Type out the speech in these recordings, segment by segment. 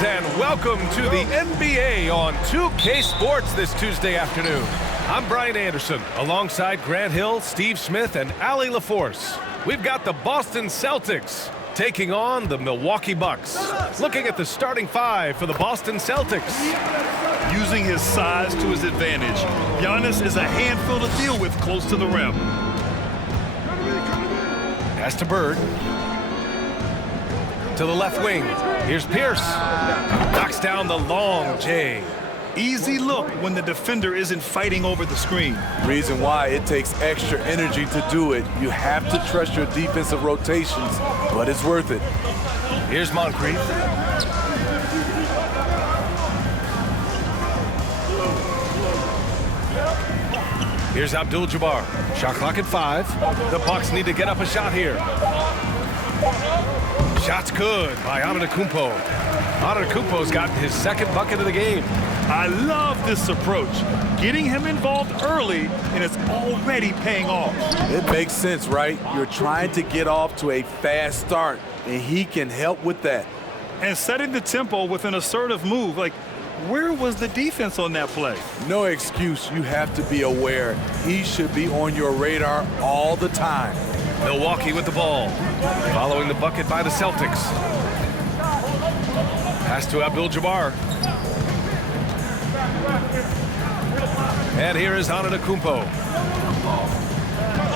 Greetings and welcome to the NBA on 2K Sports this Tuesday afternoon. I'm Brian Anderson, alongside Grant Hill, Steve Smith, and Allie LaForce. We've got the Boston Celtics taking on the Milwaukee Bucks. Looking at the starting five for the Boston Celtics. Using his size to his advantage, Giannis is a handful to deal with close to the rim. Pass to Bird. To the left wing. Here's Pierce. Knocks down the long J. Easy look when the defender isn't fighting over the screen. Reason why it takes extra energy to do it. You have to trust your defensive rotations, but it's worth it. Here's Moncrief. Here's Abdul-Jabbar. Shot clock at 5. The Bucks need to get up a shot here. Shot's good by Antetokounmpo. Antetokounmpo's gotten his second bucket of the game. I love this approach. Getting him involved early, and it's already paying off. It makes sense, right? You're trying to get off to a fast start, and he can help with that. And setting the tempo with an assertive move. Like, where was the defense on that play? No excuse. You have to be aware. He should be on your radar all the time. Milwaukee with the ball. Following the bucket by the Celtics. Pass to Abdul-Jabbar. And here is Antetokounmpo.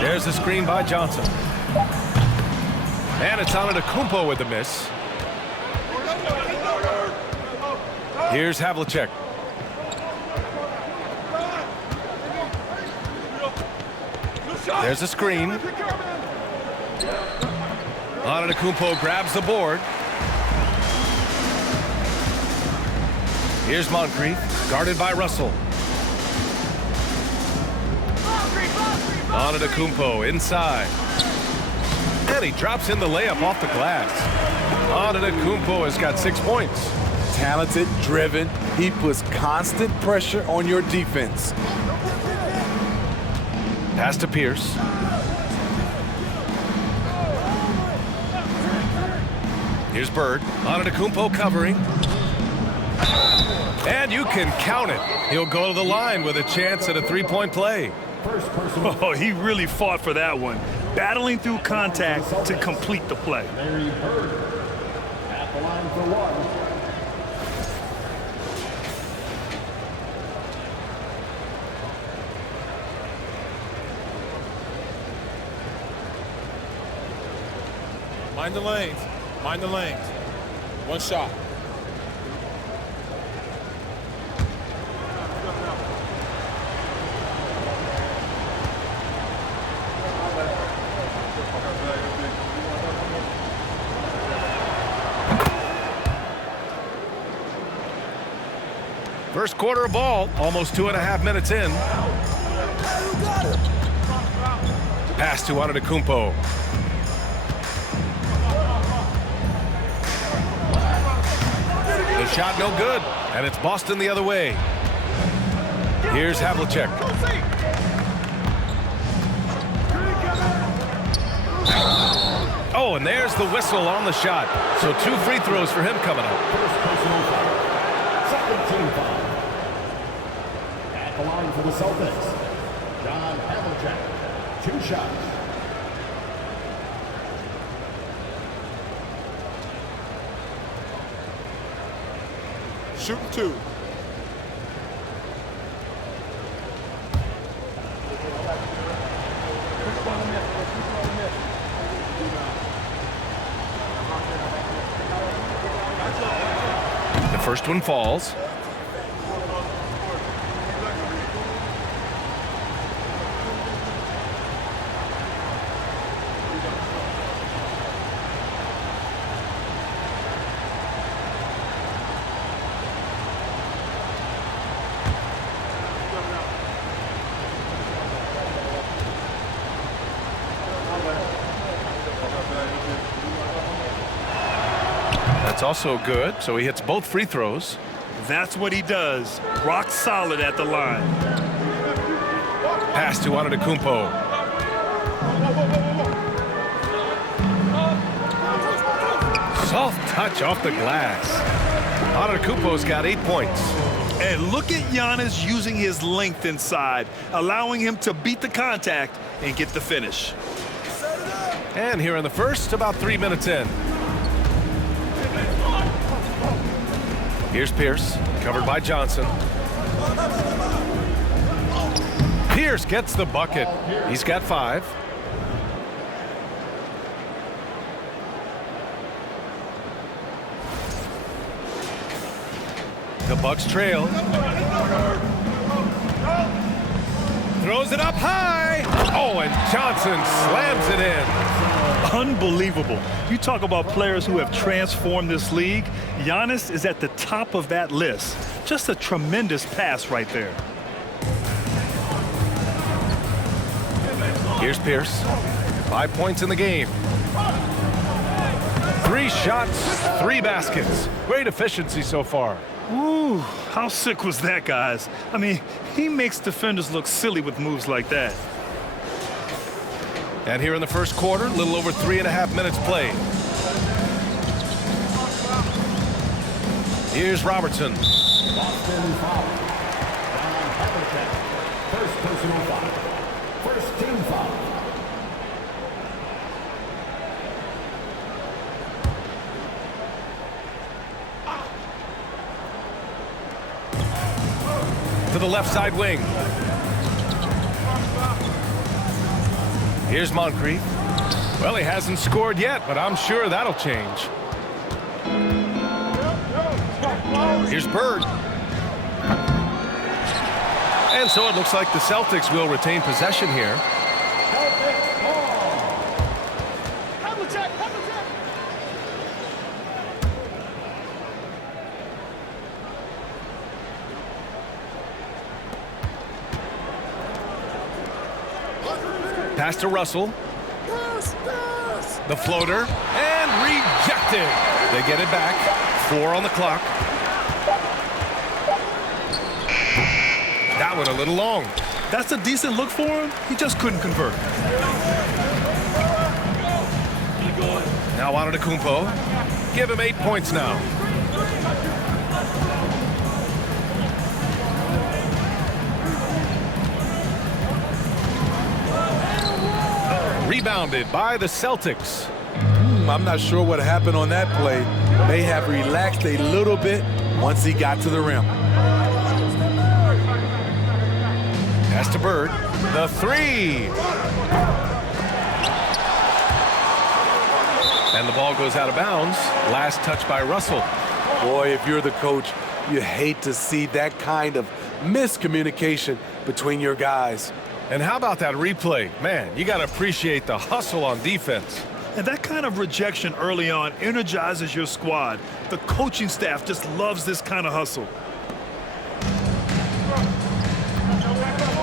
There's the screen by Johnson. And it's Antetokounmpo with the miss. Here's Havlicek. There's a screen. Antetokounmpo grabs the board. Here's Moncrief, guarded by Russell. Antetokounmpo inside. And he drops in the layup off the glass. Antetokounmpo has got 6 points. Talented, driven. He puts constant pressure on your defense. Pass to Pierce. Here's Bird. Antetokounmpo covering. And you can count it. He'll go to the line with a chance at a three-point play. Oh, he really fought for that one. Battling through contact to complete the play. Bird at the line for one. Mind the lanes. Mind the lanes. One shot. First quarter of ball, almost 2.5 minutes in. Pass to Antetokounmpo. The shot no good, and it's Boston the other way. Here's Havlicek. Oh, and there's the whistle on the shot. So 2 free throws for him coming up. First personal foul. Second team foul. At the line for the Celtics, John Havlicek. 2 shots. Shooting 2. The first one falls. That's also good, so he hits both free throws. That's what he does. Rock solid at the line. Pass to Antetokounmpo. Soft touch off the glass. Antetokounmpo's got 8 points. And look at Giannis using his length inside, allowing him to beat the contact and get the finish. And here in the first, about 3 minutes in. Here's Pierce, covered by Johnson. Pierce gets the bucket. He's got 5. The Bucks trail. Throws it up high. Oh, and Johnson slams it in. Unbelievable. You talk about players who have transformed this league. Giannis is at the top of that list. Just a tremendous pass right there. Here's Pierce. 5 points in the game. 3 shots, 3 baskets. Great efficiency so far. Ooh, how sick was that, guys? I mean, he makes defenders look silly with moves like that. And here in the first quarter, a little over 3.5 minutes played. Here's Robertson. Boston foul. John Havlicek. First personal foul. First team foul. To the left side wing. Here's Moncrief. Well, he hasn't scored yet, but I'm sure that'll change. Here's Bird. And so it looks like the Celtics will retain possession here. Pass to Russell. The floater. And rejected. They get it back. 4 on the clock. That one a little long. That's a decent look for him. He just couldn't convert. Now Antetokounmpo. Give him 8 points now. Rebounded by the Celtics. I'm not sure what happened on that play. May have relaxed a little bit once he got to the rim. Pass to Bird. The 3. And the ball goes out of bounds. Last touch by Russell. Boy, if you're the coach, you hate to see that kind of miscommunication between your guys. And how about that replay? Man, you got to appreciate the hustle on defense. And that kind of rejection early on energizes your squad. The coaching staff just loves this kind of hustle.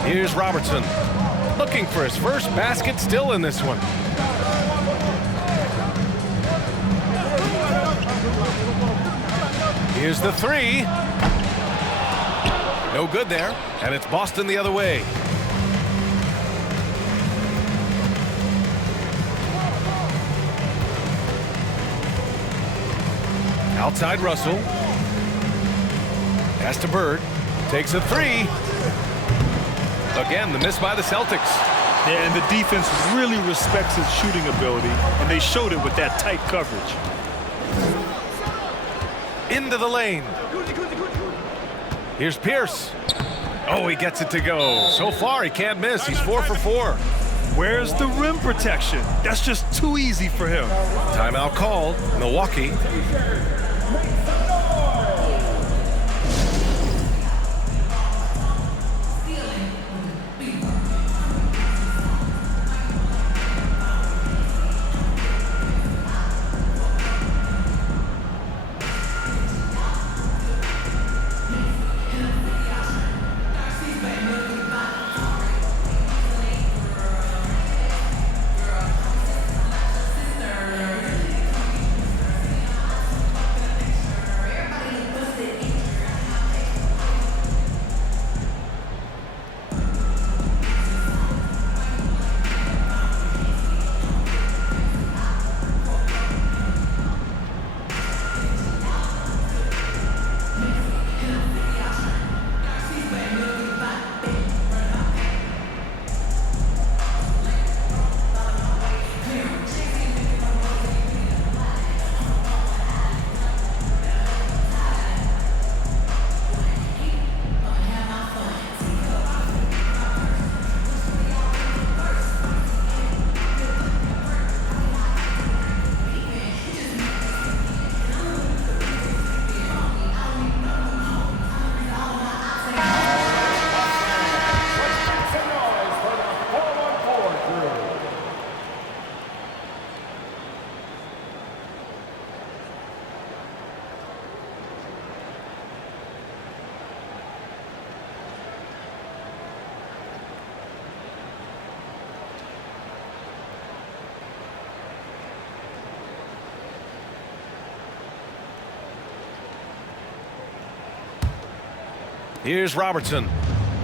Here's Robertson. Looking for his first basket, still in this one. Here's the 3. No good there. And it's Boston the other way. Outside Russell. Pass to Bird. Takes a 3. Again, the miss by the Celtics. Yeah, and the defense really respects his shooting ability, and they showed it with that tight coverage. Into the lane. Here's Pierce. Oh, he gets it to go. So far, he can't miss. He's 4 for 4. Where's the rim protection? That's just too easy for him. Timeout called. Milwaukee. Here's Robertson.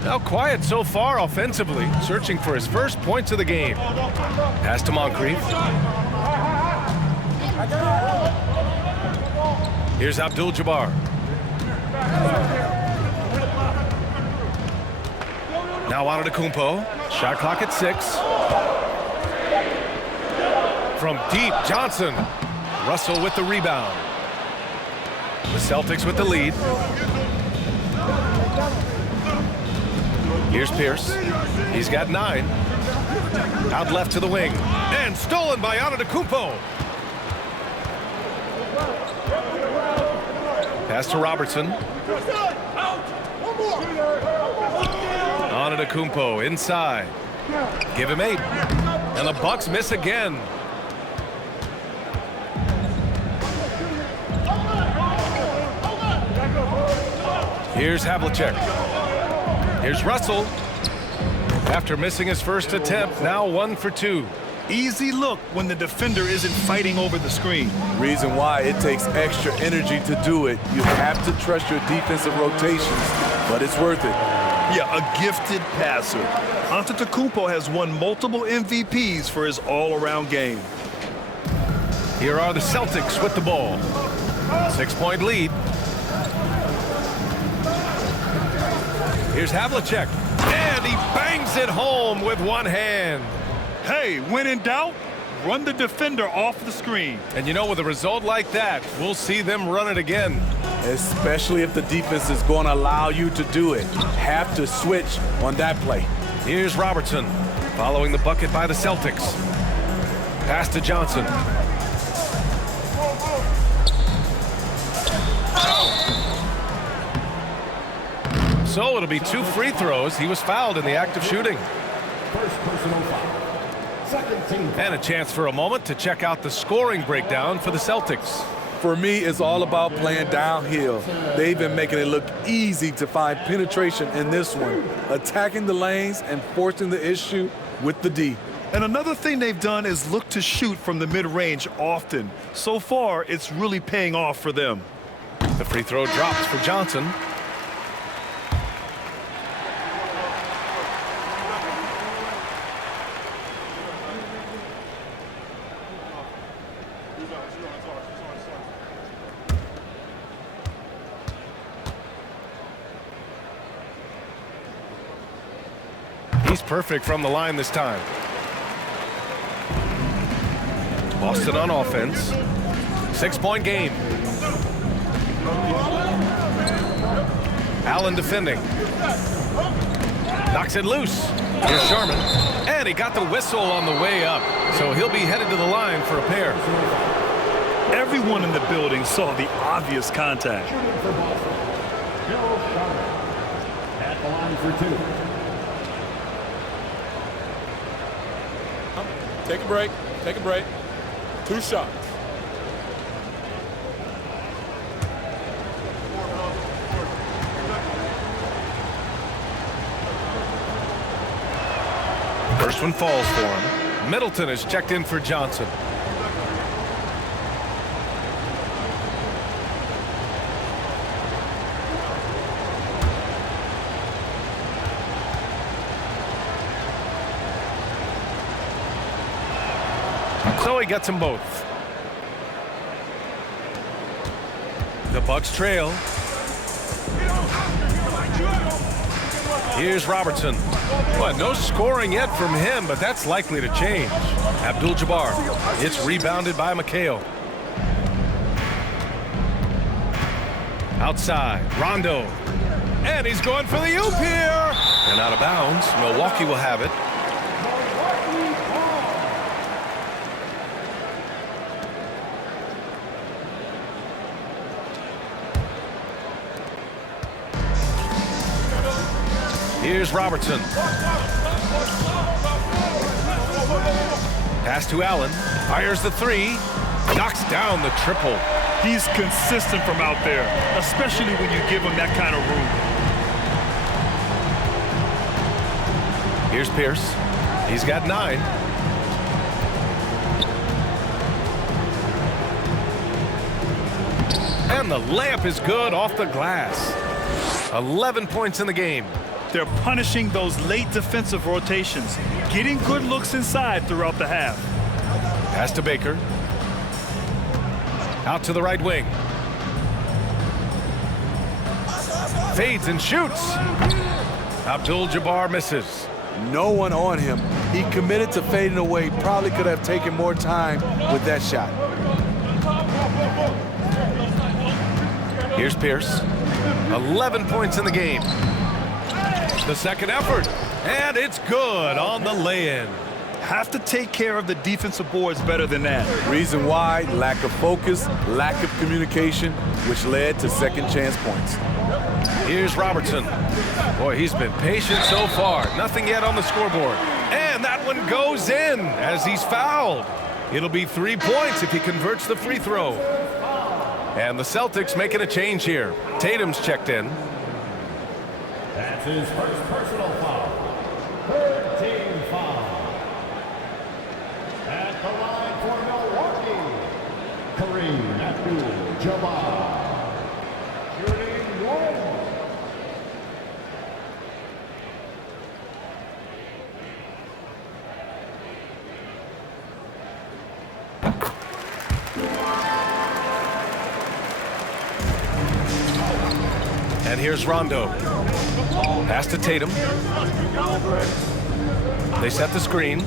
Now quiet so far offensively, searching for his first points of the game. Pass to Moncrief. Here's Abdul-Jabbar. Now Antetokounmpo. Shot clock at 6. From deep, Johnson. Russell with the rebound. The Celtics with the lead. Here's Pierce. He's got 9. Out left to the wing. And stolen by Antetokounmpo. Pass to Robertson. Antetokounmpo inside. Give him 8. And the Bucks miss again. Here's Havlicek. Here's Russell. After missing his first attempt, now 1 for 2. Easy look when the defender isn't fighting over the screen. Reason why it takes extra energy to do it. You have to trust your defensive rotations, but it's worth it. Yeah, a gifted passer. Antetokounmpo has won multiple MVPs for his all-around game. Here are the Celtics with the ball. 6-point lead. Here's Havlicek. And he bangs it home with one hand. Hey, when in doubt, run the defender off the screen. And you know, with a result like that, we'll see them run it again. Especially if the defense is going to allow you to do it. Have to switch on that play. Here's Robertson, following the bucket by the Celtics. Pass to Johnson. So it'll be 2 free throws. He was fouled in the act of shooting. First personal foul. Second team foul. And a chance for a moment to check out the scoring breakdown for the Celtics. For me, it's all about playing downhill. They've been making it look easy to find penetration in this one, attacking the lanes and forcing the issue with the D. And another thing they've done is look to shoot from the mid-range often. So far, it's really paying off for them. The free throw drops for Johnson. He's perfect from the line this time. Boston on offense. 6-point game. Allen defending. Knocks it loose. Here's Sharman. And he got the whistle on the way up. So he'll be headed to the line for a pair. Everyone in the building saw the obvious contact. At the line for 2. Take a break. Take a break. 2 shots. First one falls for him. Middleton is checked in for Johnson. So he gets them both. The Bucks trail. Here's Robertson. Well, no scoring yet from him, but that's likely to change. Abdul-Jabbar. It's rebounded by McHale. Outside, Rondo. And he's going for the oop here. And out of bounds. Milwaukee will have it. Here's Robertson. Pass to Allen. Fires the 3. Knocks down the triple. He's consistent from out there, especially when you give him that kind of room. Here's Pierce. He's got 9. And the layup is good off the glass. 11 points in the game. They're punishing those late defensive rotations, getting good looks inside throughout the half. Pass to Baker. Out to the right wing. Fades and shoots. Abdul-Jabbar misses. No one on him. He committed to fading away. Probably could have taken more time with that shot. Here's Pierce. 11 points in the game. The second effort. And it's good on the lay-in. Have to take care of the defensive boards better than that. Reason why, lack of focus, lack of communication, which led to second chance points. Here's Robertson. Boy, he's been patient so far. Nothing yet on the scoreboard. And that one goes in as he's fouled. It'll be 3 points if he converts the free throw. And the Celtics making a change here. Tatum's checked in. That's his first personal foul. Third team foul. At the line for Milwaukee, Kareem Abdul-Jabbar. Shooting one. And here's Rondo. Pass to Tatum. They set the screen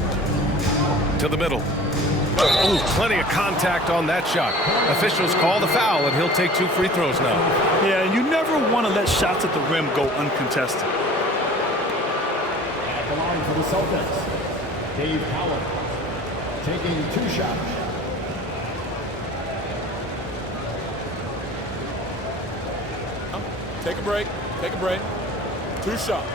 to the middle. Ooh, plenty of contact on that shot. Officials call the foul, and he'll take 2 free throws now. Yeah, you never want to let shots at the rim go uncontested. At the line for the Celtics, Dave Howard taking 2 shots. Take a break. Take a break. 2 shots.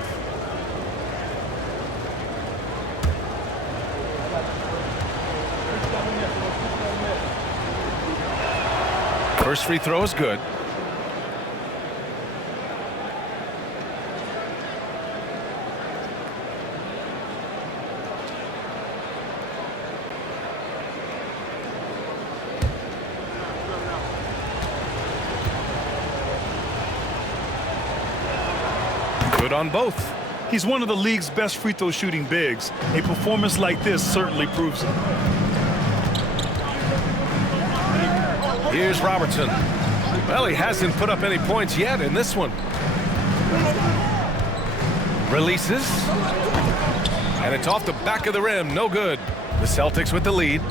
First free throw is good. Good on both. He's one of the league's best free throw shooting bigs. A performance like this certainly proves it. Here's Robertson. Well, he hasn't put up any points yet in this one. Releases. And it's off the back of the rim. No good. The Celtics with the lead.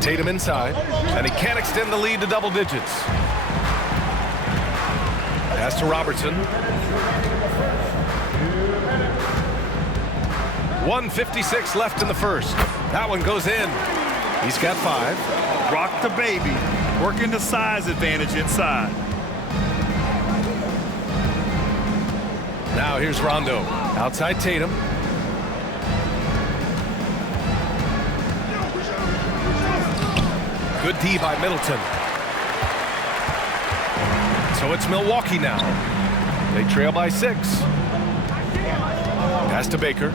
Tatum inside. And he can't extend the lead to double digits. Pass to Robertson. 1:56 left in the first. That one goes in. He's got 5. Rock the baby, working the size advantage inside. Now here's Rondo. Outside Tatum. Good D by Middleton. So it's Milwaukee now. They trail by 6. Pass to Baker.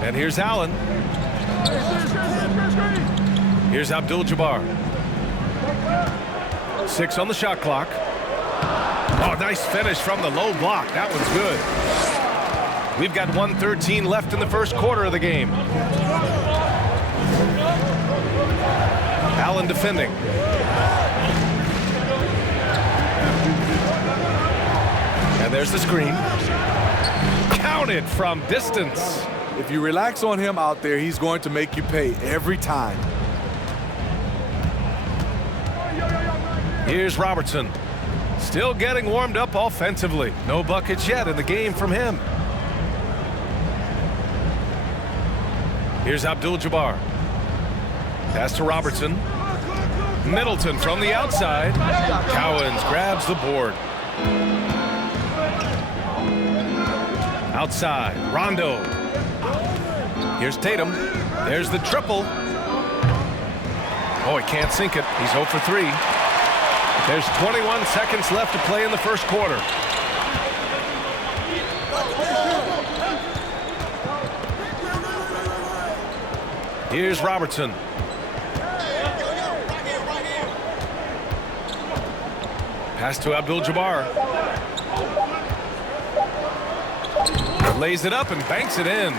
And here's Allen. Here's Abdul-Jabbar. 6 on the shot clock. Oh, nice finish from the low block. That one's good. We've got 1:13 left in the first quarter of the game. Allen defending. And there's the screen. Counted from distance. If you relax on him out there, he's going to make you pay every time. Here's Robertson. Still getting warmed up offensively. No buckets yet in the game from him. Here's Abdul-Jabbar. Pass to Robertson. Middleton from the outside. Cowens grabs the board. Outside, Rondo. Here's Tatum. There's the triple. Oh, he can't sink it. He's 0 for 3. There's 21 seconds left to play in the first quarter. Here's Robertson. Pass to Abdul-Jabbar. Lays it up and banks it in. And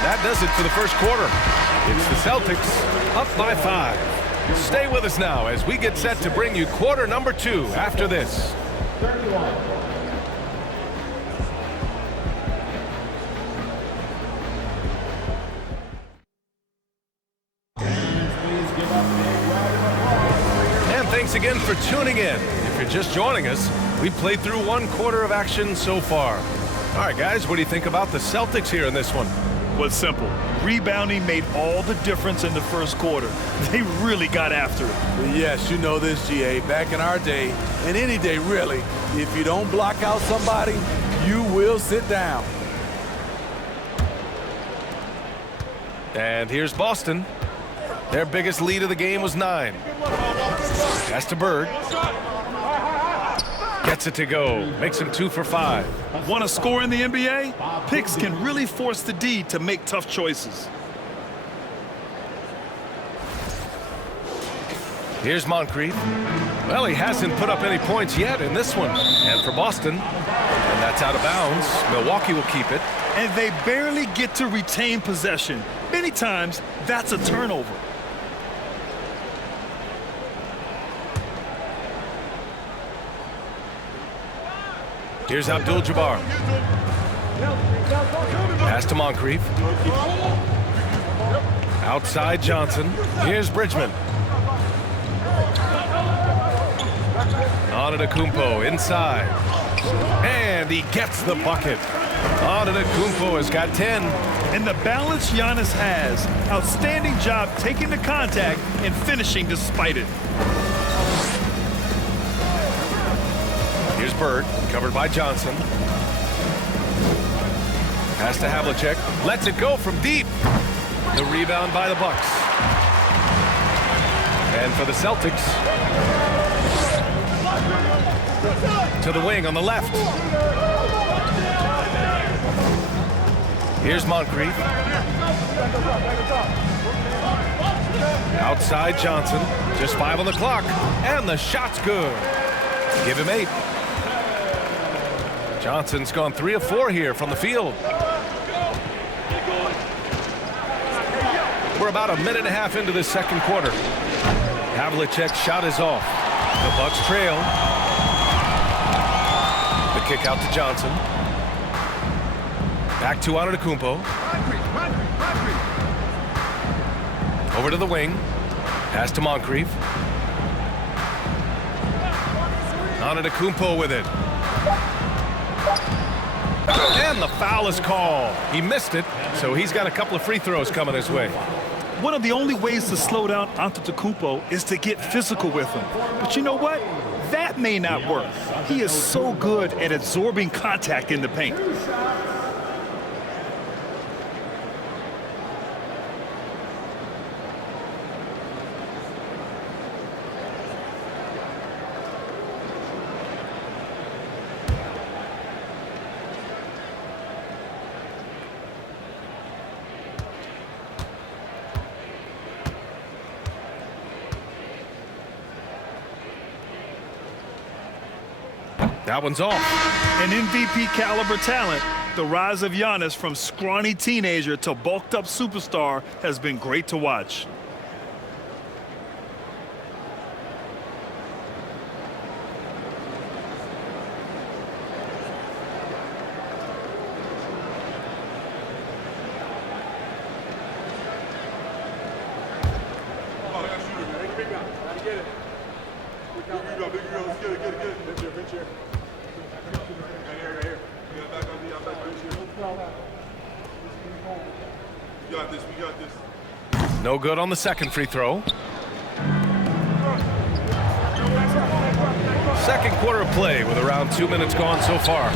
that does it for the first quarter. It's the Celtics up by 5. Stay with us now as we get set to bring you quarter number 2 after this. 31. Thanks again for tuning in. If you're just joining us, we've played through 1 quarter of action so far. All right, guys, what do you think about the Celtics here in this one? Well, it's simple. Rebounding made all the difference in the first quarter. They really got after it. Yes, you know this, GA. Back in our day, and any day really, if you don't block out somebody, you will sit down. And here's Boston. Their biggest lead of the game was 9. Pass to Bird. Gets it to go. Makes him 2 for 5. Want to score in the NBA? Picks can really force the D to make tough choices. Here's Moncrief. Well, he hasn't put up any points yet in this one. And for Boston, and that's out of bounds. Milwaukee will keep it. And they barely get to retain possession. Many times, that's a turnover. Here's Abdul-Jabbar. Pass to Moncrief. Outside Johnson. Here's Bridgman. Antetokounmpo inside. And he gets the bucket. Antetokounmpo has got 10. And the balance Giannis has. Outstanding job taking the contact and finishing despite it. Here's Bird, covered by Johnson. Pass to Havlicek. Lets it go from deep. The rebound by the Bucks. And for the Celtics, to the wing on the left. Here's Moncrief. Outside Johnson. Just 5 on the clock. And the shot's good. Give him 8. Johnson's gone 3 of 4 here from the field. We're about a minute and a half into this second quarter. Havlicek's shot is off. The Bucks trail. The kick out to Johnson. Back to Antetokounmpo. Over to the wing. Pass to Moncrief. Antetokounmpo with it. And the foul is called. He missed it, so he's got a couple of free throws coming his way. One of the only ways to slow down Antetokounmpo is to get physical with him. But you know what? That may not work. He is so good at absorbing contact in the paint. That one's off. An MVP caliber talent, the rise of Giannis from scrawny teenager to bulked up superstar has been great to watch. No good on the second free throw. Second quarter of play with around 2 minutes gone so far.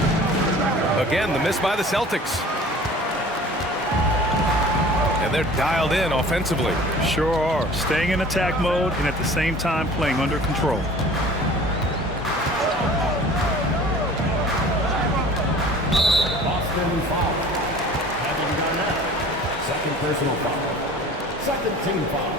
Again, the miss by the Celtics. And they're dialed in offensively. Sure are. Staying in attack mode and at the same time playing under control. Boston foul. Kevin Garnett. Second personal foul. Second team foul.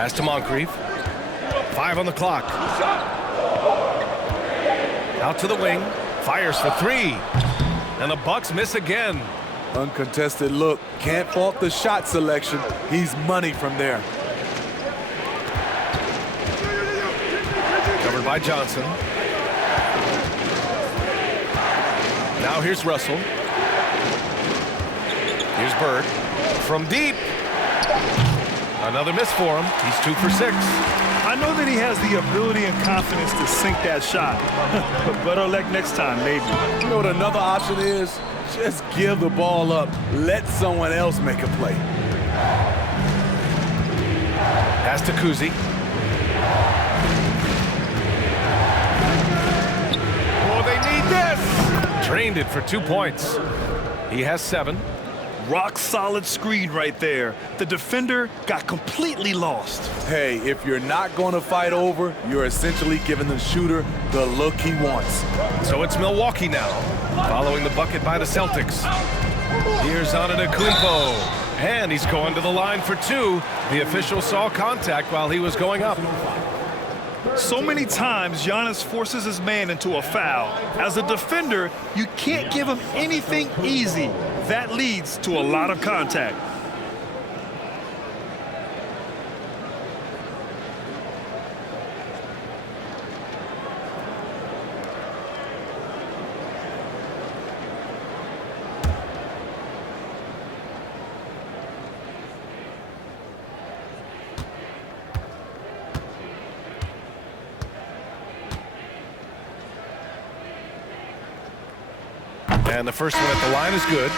Pass to Moncrief. 5 on the clock. Out to the wing. Fires for 3. And the Bucks miss again. Uncontested look. Can't fault the shot selection. He's money from there. Covered by Johnson. Now here's Russell. Here's Bird. From deep. Another miss for him. He's 2 for 6. I know that he has the ability and confidence to sink that shot. But better luck next time, maybe. You know what another option is? Just give the ball up. Let someone else make a play. Pass to Kuzi. Oh, they need this! Drained it for 2 points. He has 7. Rock solid screen right there. The defender got completely lost. Hey, if you're not going to fight over, you're essentially giving the shooter the look he wants. So it's Milwaukee now, following the bucket by the Celtics. Here's Antetokounmpo, and he's going to the line for 2. The official saw contact while he was going up. So many times, Giannis forces his man into a foul. As a defender, you can't give him anything easy. That leads to a lot of contact. And the first one at the line is good.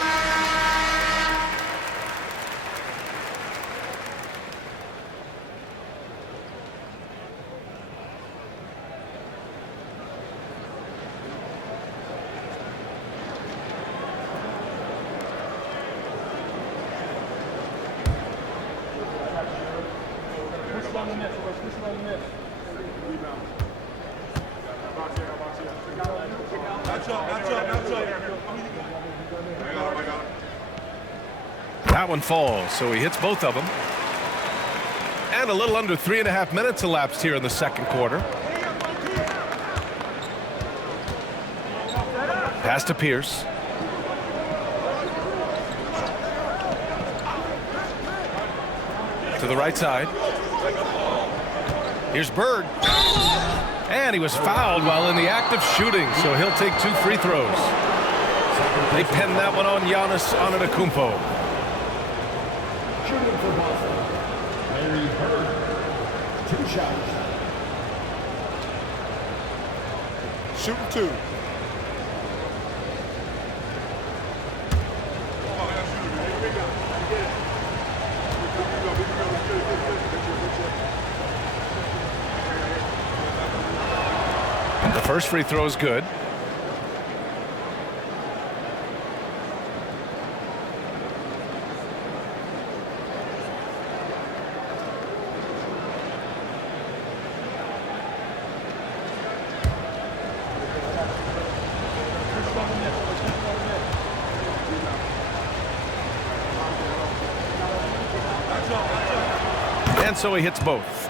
That one falls, so he hits both of them. And a little under 3.5 minutes elapsed here in the second quarter. Pass to Pierce. To the right side. Here's Bird. And he was fouled while in the act of shooting, so he'll take 2 free throws. They pinned that one on Giannis Antetokounmpo. Shooting for Boston, Larry Bird, 2 shots. Shooting 2. The first free throw is good. And so he hits both.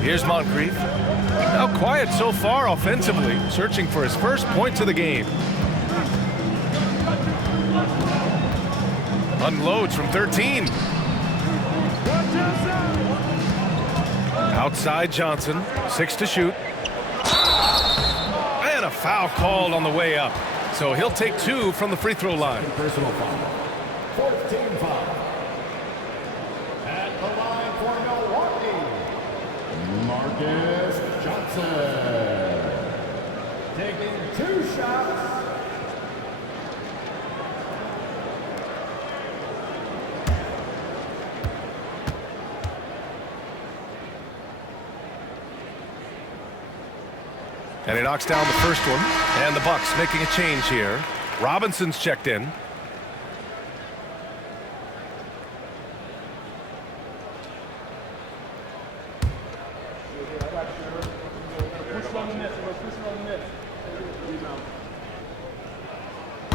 Here's Moncrief. Now quiet so far offensively, searching for his first points of the game. Unloads from 13. Outside Johnson, 6 to shoot. And a foul called on the way up. So he'll take 2 from the free throw line. Personal foul. 14 foul. At the line for Milwaukee, Marcus Johnson. Taking 2 shots. And he knocks down the first one. And the Bucks making a change here. Robinson's checked in.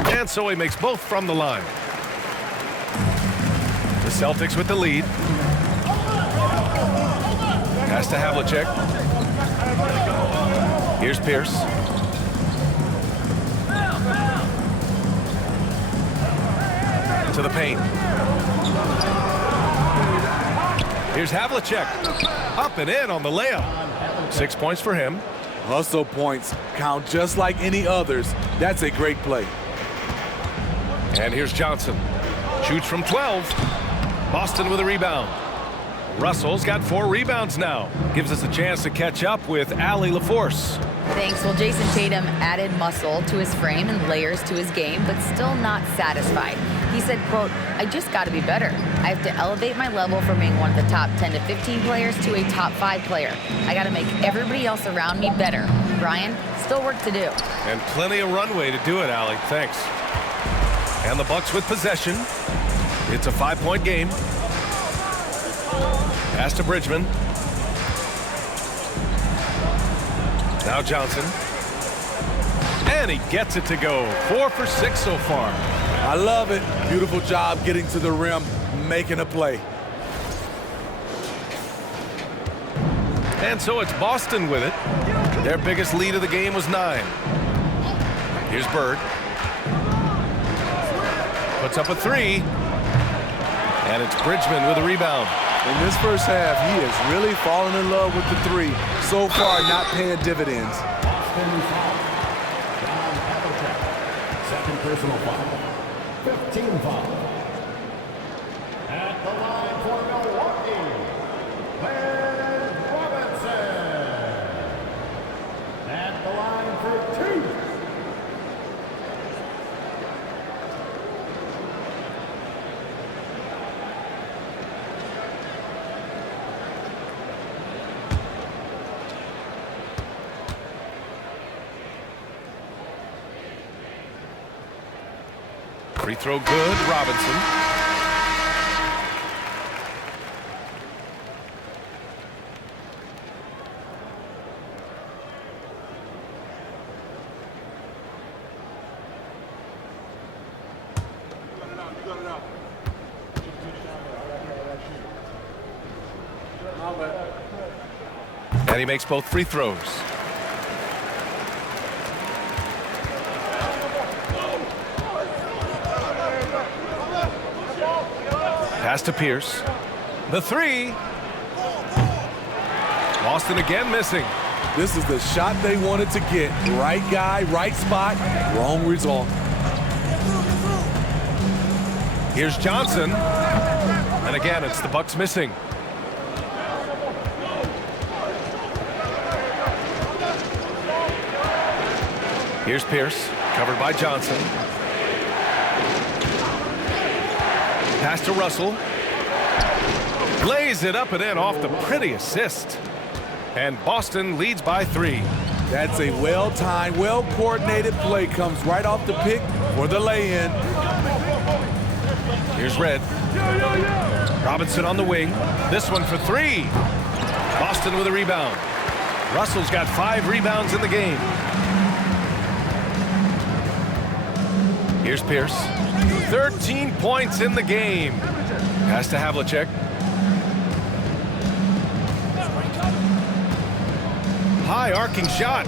And so he makes both from the line. The Celtics with the lead. Pass to Havlicek. Here's Pierce. To the paint. Here's Havlicek. Up and in on the layup. 6 points for him. Hustle points count just like any others. That's a great play. And here's Johnson. Shoots from 12. Boston with a rebound. Russell's got 4 rebounds now. Gives us a chance to catch up with Allie LaForce. Thanks. Well, Jason Tatum added muscle to his frame and layers to his game, but still not satisfied. He said, quote, "I just got to be better. I have to elevate my level from being one of the top 10 to 15 players to a top 5 player. I got to make everybody else around me better. Brian, still work to do." And plenty of runway to do it, Allie. Thanks. And the Bucks with possession. It's a 5-point game. Pass to Bridgman. Now Johnson. And he gets it to go. 4 for 6 so far. I love it. Beautiful job getting to the rim, making a play. And so it's Boston with it. Their biggest lead of the game was 9. Here's Bird. Puts up a 3. And it's Bridgman with a rebound. In this first half, he has really fallen in love with the 3. So far, not paying dividends. Second personal foul. 15 foul. At the line for Milwaukee, Glenn Robinson. At the line for 2. Free throw good, Robinson. And he makes both free throws. Pass to Pierce. The 3. Boston again missing. This is the shot they wanted to get. Right guy, right spot, wrong result. Here's Johnson. And again, it's the Bucks missing. Here's Pierce, covered by Johnson. Pass to Russell. Lays it up and in off the pretty assist. And Boston leads by 3. That's a well-timed, well-coordinated play. Comes right off the pick for the lay-in. Here's Red. Robinson on the wing. This one for 3. Boston with a rebound. Russell's got 5 rebounds in the game. Here's Pierce. 13 points in the game. Pass to Havlicek. High arcing shot.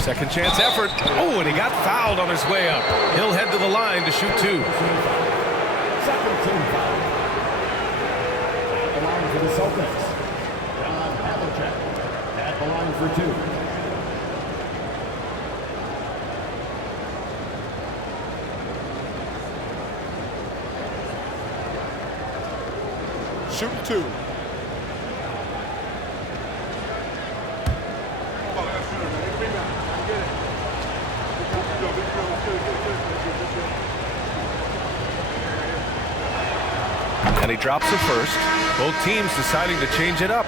Second chance effort. Oh, and he got fouled on his way up. He'll head to the line to shoot 2. Second team foul. At the line for the Celtics, John Havlicek. At the line for 2. Shooting 2. And he drops it first. Both teams deciding to change it up.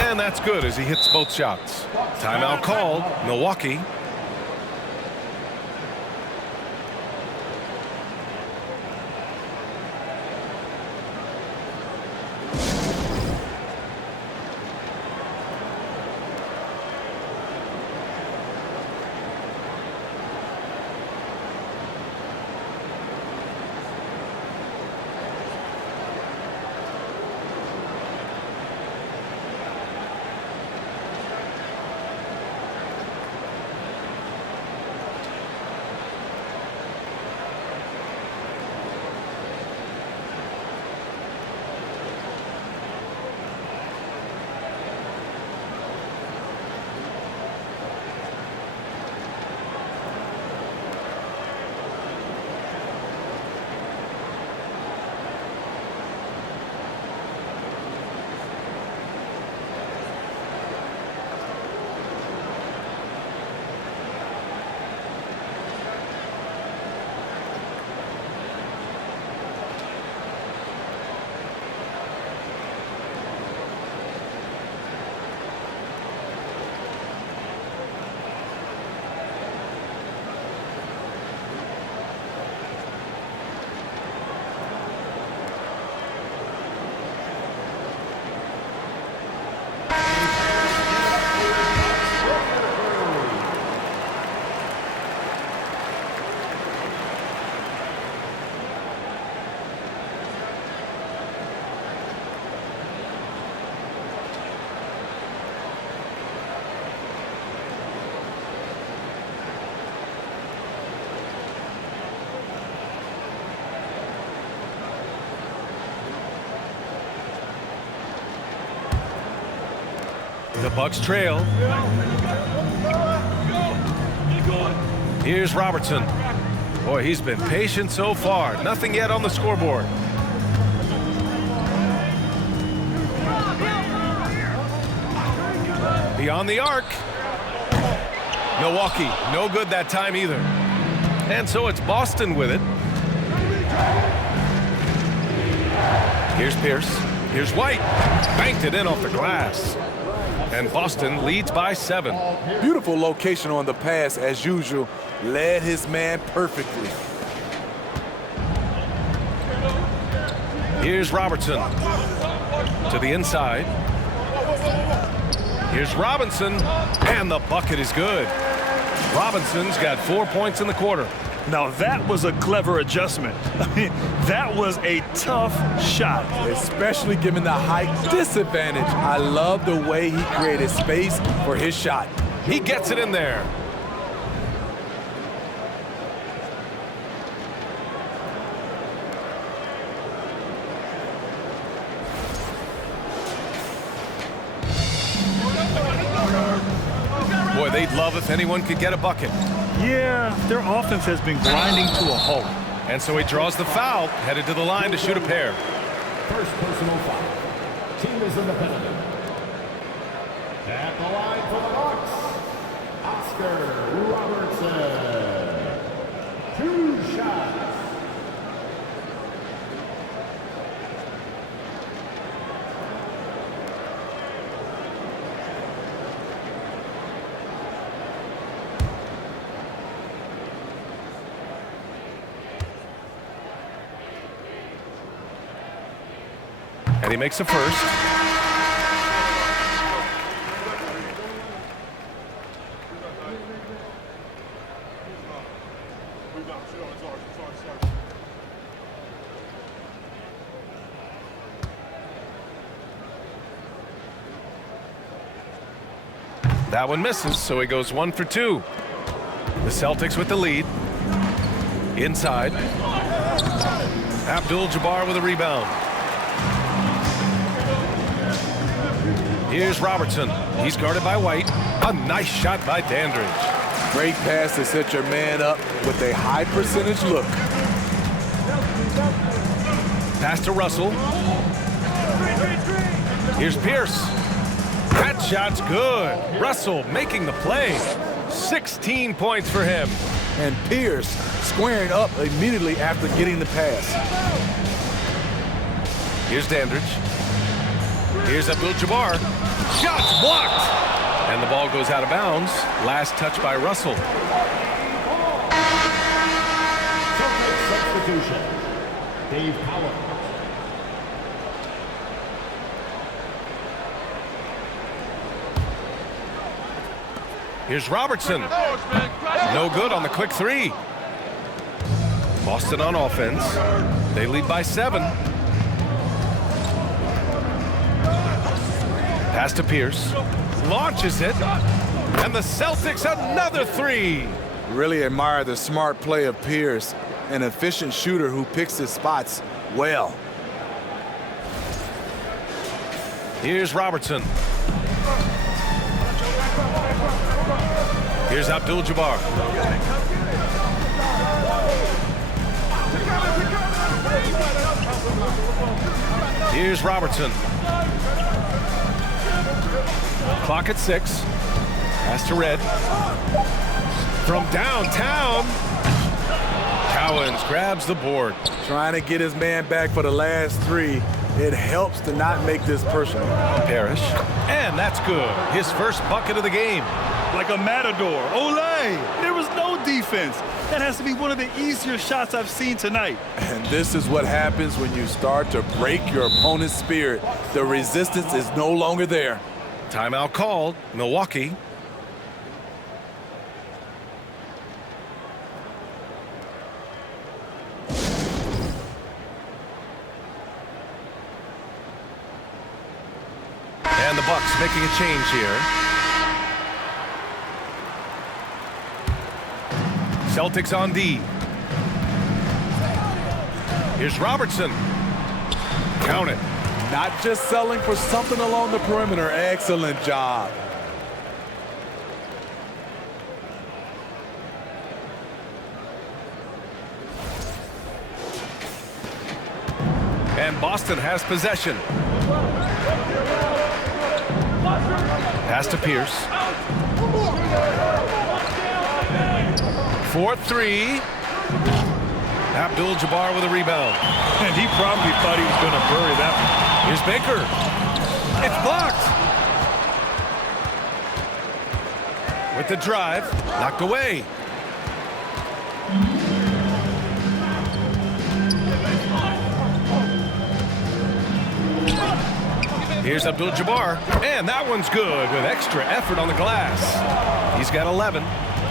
And And that's good as he hits both shots. Timeout called, Milwaukee. The Bucks trail. Here's Robertson. Boy, he's been patient so far. Nothing yet on the scoreboard. Beyond the arc. Milwaukee, no good that time either. And so it's Boston with it. Here's Pierce. Here's White. Banked it in off the glass. And Boston leads by 7. Beautiful location on the pass as usual. Led his man perfectly. Here's Robertson to the inside. Here's Robinson, and the bucket is good. Robinson's got 4 points in the quarter. Now that was a clever adjustment. I mean, that was a tough shot. Especially given the height disadvantage. I love the way he created space for his shot. He gets it in there. Boy, they'd love if anyone could get a bucket. Yeah, their offense has been grinding to a halt. And so he draws the foul, headed to the line to shoot a pair. First personal foul. Team is in the penalty. At the line for the Bucks, Oscar Robertson. 2 shots. And he makes a first. That one misses, so he goes 1 for 2. The Celtics with the lead. Inside. Abdul-Jabbar with a rebound. Here's Robertson. He's guarded by White. A nice shot by Dandridge. Great pass to set your man up with a high percentage look. Pass to Russell. Here's Pierce. That shot's good. Russell making the play. 16 points for him. And Pierce squaring up immediately after getting the pass. Here's Dandridge. Here's Abdul-Jabbar. Shot's blocked. And the ball goes out of bounds. Last touch by Russell. Substitution. Dave Powell. Here's Robertson. No good on the quick three. Boston on offense. They lead by 7. Pass to Pierce. Launches it. And the Celtics another 3. Really admire the smart play of Pierce, an efficient shooter who picks his spots well. Here's Robertson. Here's Abdul-Jabbar. Here's Robertson. Clock at 6. Pass to Red. From downtown. Cowens grabs the board. Trying to get his man back for the last 3. It helps to not make this personal. Parrish. And that's good. His first bucket of the game. Like a matador. Olay! There was no defense. That has to be one of the easier shots I've seen tonight. And this is what happens when you start to break your opponent's spirit. The resistance is no longer there. Timeout called. Milwaukee. And the Bucks making a change here. Celtics on D. Here's Robertson. Count it. Not just selling for something along the perimeter. Excellent job. And Boston has possession. Pass to Pierce. 4-3. Abdul-Jabbar with a rebound. And he probably thought he was going to bury that one. Here's Baker. It's blocked. With the drive, knocked away. Here's Abdul-Jabbar, and that one's good with extra effort on the glass. He's got 11.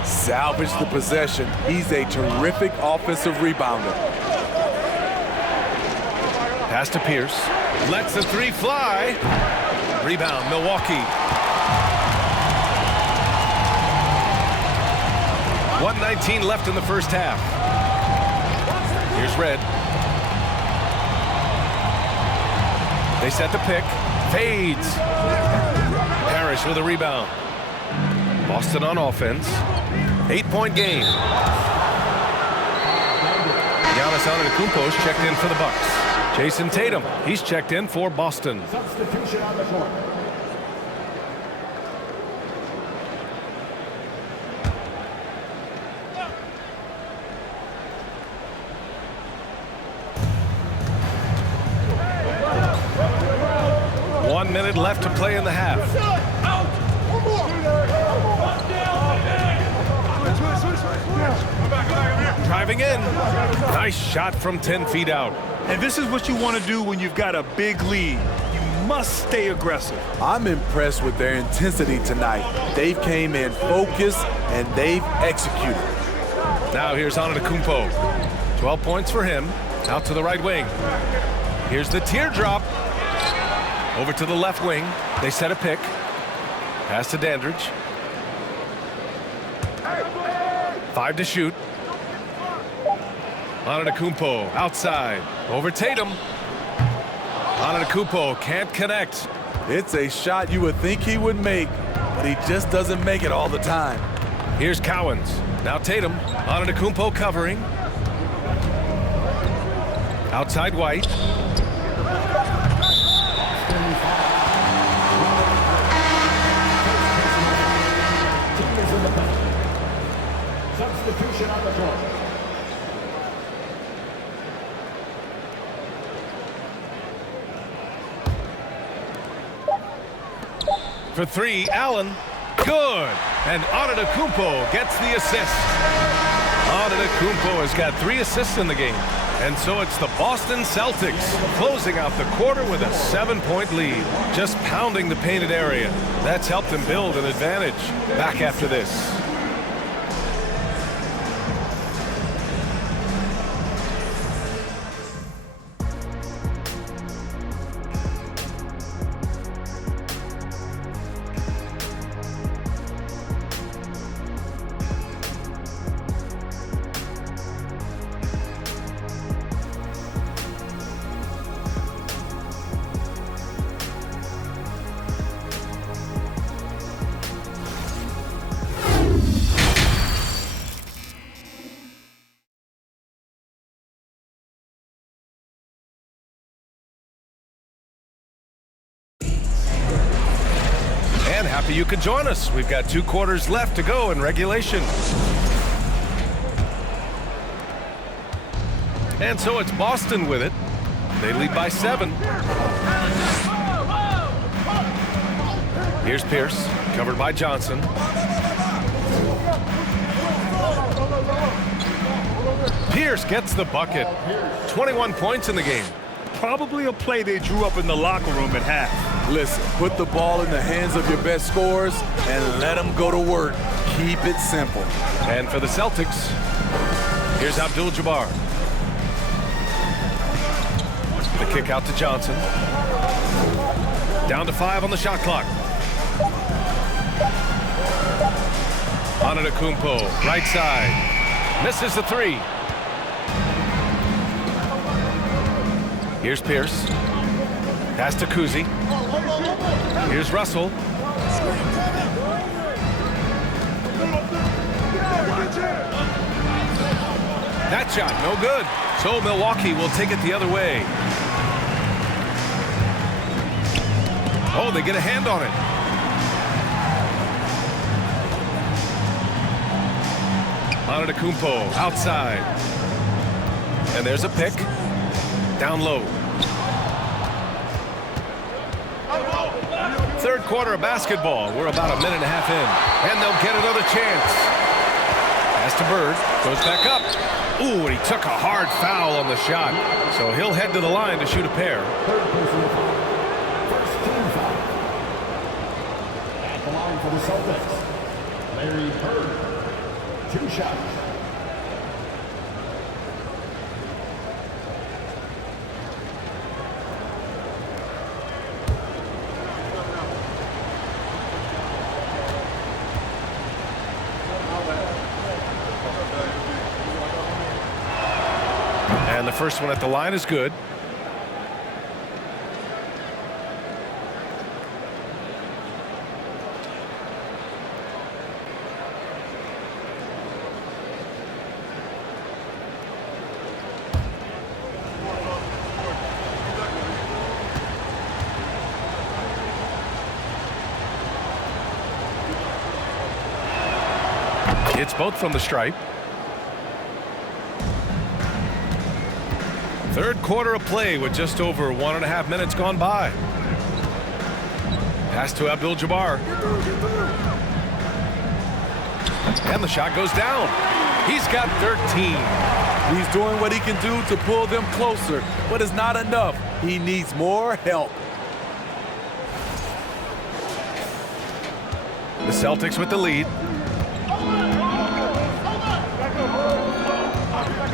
Salvage the possession. He's a terrific offensive rebounder. Pass to Pierce. Lets the 3 fly. Rebound, Milwaukee. 1:19 left in the first half. Here's Red. They set the pick. Fades. Parrish with a rebound. Boston on offense. 8-point game. Giannis Antetokounmpo's checked in for the Bucks. Jason Tatum, he's checked in for Boston. Substitution on the court. One minute left to play in the half. Driving in. Nice shot from 10 feet out. And this is what you want to do when you've got a big lead. You must stay aggressive. I'm impressed with their intensity tonight. They've came in focused and they've executed. Now here's Antetokounmpo. 12 points for him. Out to the right wing. Here's the teardrop. Over to the left wing. They set a pick. Pass to Dandridge. 5 to shoot. Antetokounmpo outside. Over Tatum. Antetokounmpo can't connect. It's a shot you would think he would make, but he just doesn't make it all the time. Here's Cowens. Now Tatum. Antetokounmpo covering. Outside White. Substitution on the court. For three, Allen. Good. And Antetokounmpo gets the assist. Antetokounmpo has got 3 assists in the game. And so it's the Boston Celtics closing out the quarter with a 7-point lead. Just pounding the painted area. That's helped them build an advantage. Back after this. Happy you could join us. We've got 2 quarters left to go in regulation. And so it's Boston with it. They lead by 7. Here's Pierce, covered by Johnson. Pierce gets the bucket. 21 points in the game. Probably a play they drew up in the locker room at half. Listen, put the ball in the hands of your best scorers and let them go to work. Keep it simple. And for the Celtics, here's Abdul-Jabbar. The kick out to Johnson. Down to 5 on the shot clock. Antetokounmpo, right side. Misses the 3. Here's Pierce. Pass to Kuzi. Here's Russell. That shot, no good. So Milwaukee will take it the other way. Oh, they get a hand on it. Antetokounmpo outside. And there's a pick. Down low. Third quarter of basketball. We're about a minute and a half in. And they'll get another chance. Pass to Bird. Goes back up. Ooh, and he took a hard foul on the shot. So he'll head to the line to shoot a pair. Third personal foul. First team foul. At the line for the Celtics, Larry Bird. 2 shots. And the first one at the line is good. It's both from the stripe. Third quarter of play with just over 1.5 minutes gone by. Pass to Abdul-Jabbar. And the shot goes down. He's got 13. He's doing what he can do to pull them closer, but it's not enough. He needs more help. The Celtics with the lead.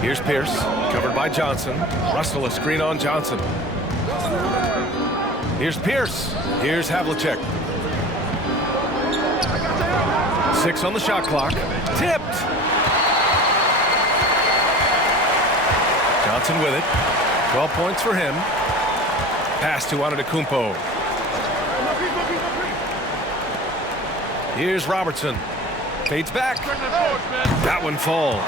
Here's Pierce, covered by Johnson. Russell a screen on Johnson. Here's Pierce. Here's Havlicek. 6 on the shot clock. Tipped. Johnson with it. 12 points for him. Pass to Antetokounmpo. Here's Robertson. Fades back. That one falls.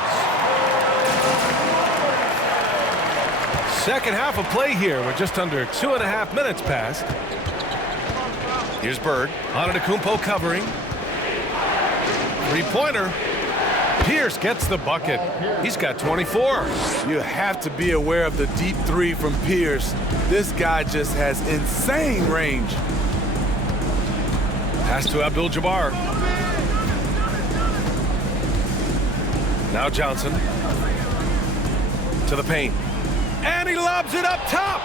Second half of play here with just under 2.5 minutes passed. Here's Bird. Antetokounmpo covering. 3-pointer. Pierce gets the bucket. He's got 24. You have to be aware of the deep 3 from Pierce. This guy just has insane range. Pass to Abdul-Jabbar. Now Johnson. To the paint. And he lobs it up top.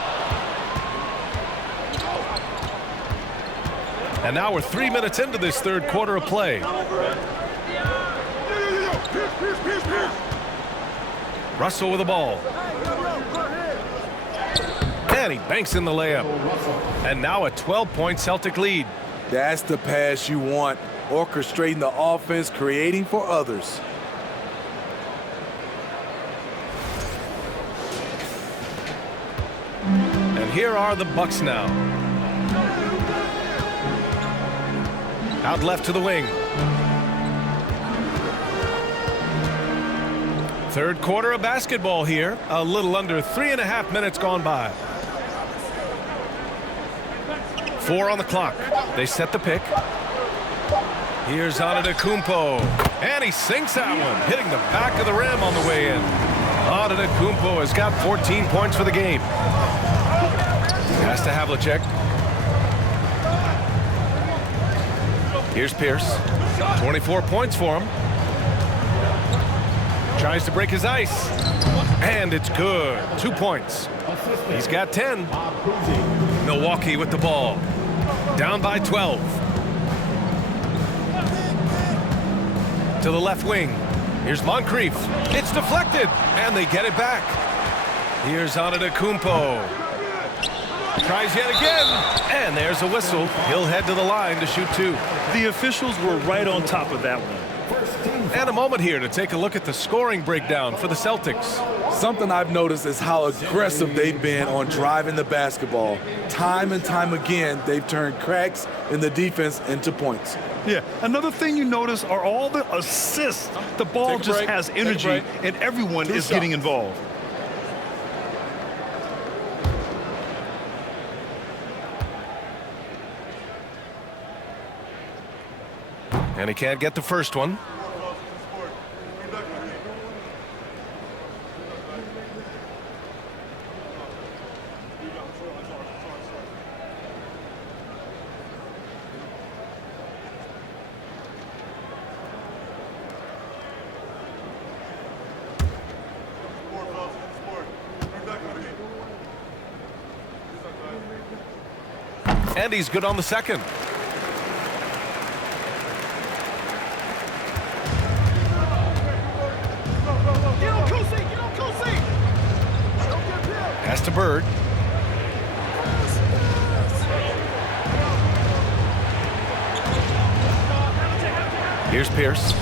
And now we're 3 minutes into this third quarter of play. Russell with the ball. And he banks in the layup. And now a 12-point Celtic lead. That's the pass you want. Orchestrating the offense, creating for others. And here are the Bucks now. Out left to the wing. Third quarter of basketball here. A little under 3.5 minutes gone by. 4 on the clock. They set the pick. Here's Antetokounmpo. And he sinks that one, hitting the back of the rim on the way in. Antetokounmpo has got 14 points for the game. Pass to Havlicek. Here's Pierce. 24 points for him. Tries to break his ice. And it's good. 2 points. He's got 10. Milwaukee with the ball. Down by 12. To the left wing. Here's Moncrief. It's deflected. And they get it back. Here's Antetokounmpo. Tries yet again. And there's a whistle. He'll head to the line to shoot 2. The officials were right on top of that one. And a moment here to take a look at the scoring breakdown for the Celtics. Something I've noticed is how aggressive they've been on driving the basketball. Time and time again, they've turned cracks in the defense into points. Yeah, another thing you notice are all the assists. The ball just has energy, and everyone is getting involved. And he can't get the first one. And he's good on the second. Pass to Bird. Here's Pierce.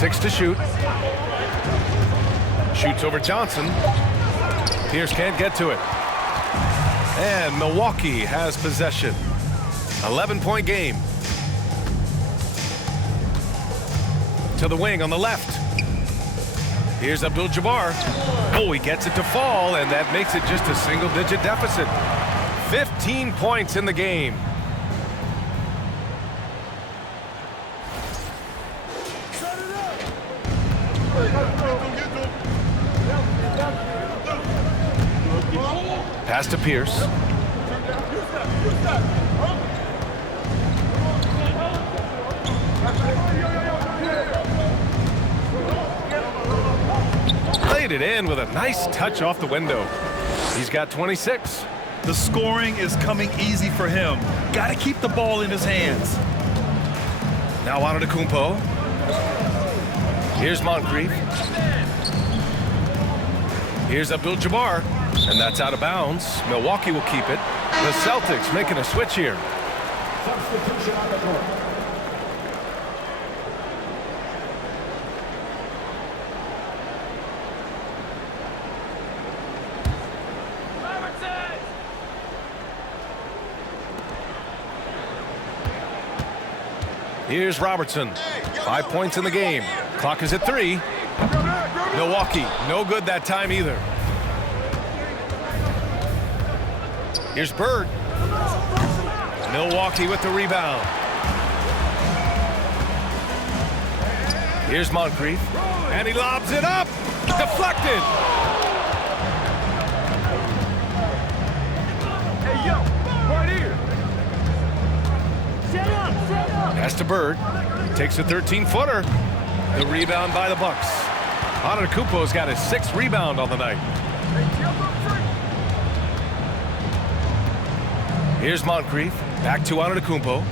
6 to shoot. Shoots over Johnson. Pierce can't get to it. And Milwaukee has possession. 11-point game. To the wing on the left. Here's Abdul-Jabbar. Oh, he gets it to fall, and that makes it just a single-digit deficit. 15 points in the game. Pass to Pierce. Laid it in with a nice touch off the window. He's got 26. The scoring is coming easy for him. Got to keep the ball in his hands. Now Antetokounmpo. Here's Moncrief. Here's Abdul-Jabbar. And that's out of bounds. Milwaukee will keep it. The Celtics making a switch here. Substitution on the court. Here's Robertson. 5 points in the game. Clock is at 3. Milwaukee, no good that time either. Here's Bird. Milwaukee with the rebound. Here's Moncrief. And he lobs it up. Deflected. Hey, yo, right here. Pass to Bird. Takes a 13-footer. The rebound by the Bucks. Antetokounmpo's got his 6th rebound on the night. Here's Moncrief. Back to Antetokounmpo.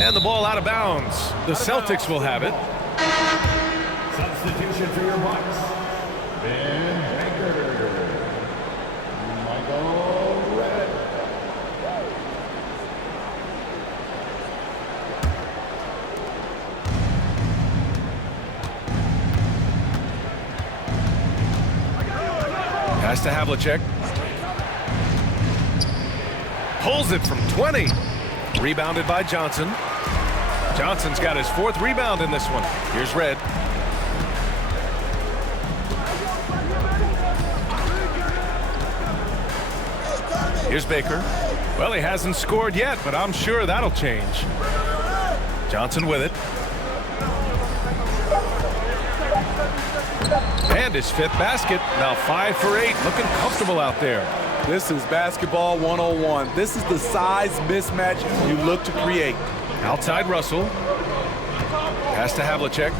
And the ball out of bounds. The Celtics will have it. Substitution for your Bucks. Ben Baker. Michael Red. Pass to Havlicek. Pulls it from 20. Rebounded by Johnson. Johnson's got his 4th rebound in this one. Here's Red. Here's Baker. Well, he hasn't scored yet, but I'm sure that'll change. Johnson with it. And his 5th basket. Now 5 for 8. Looking comfortable out there. This is basketball 101. This is the size mismatch you look to create. Outside Russell. Pass to Havlicek.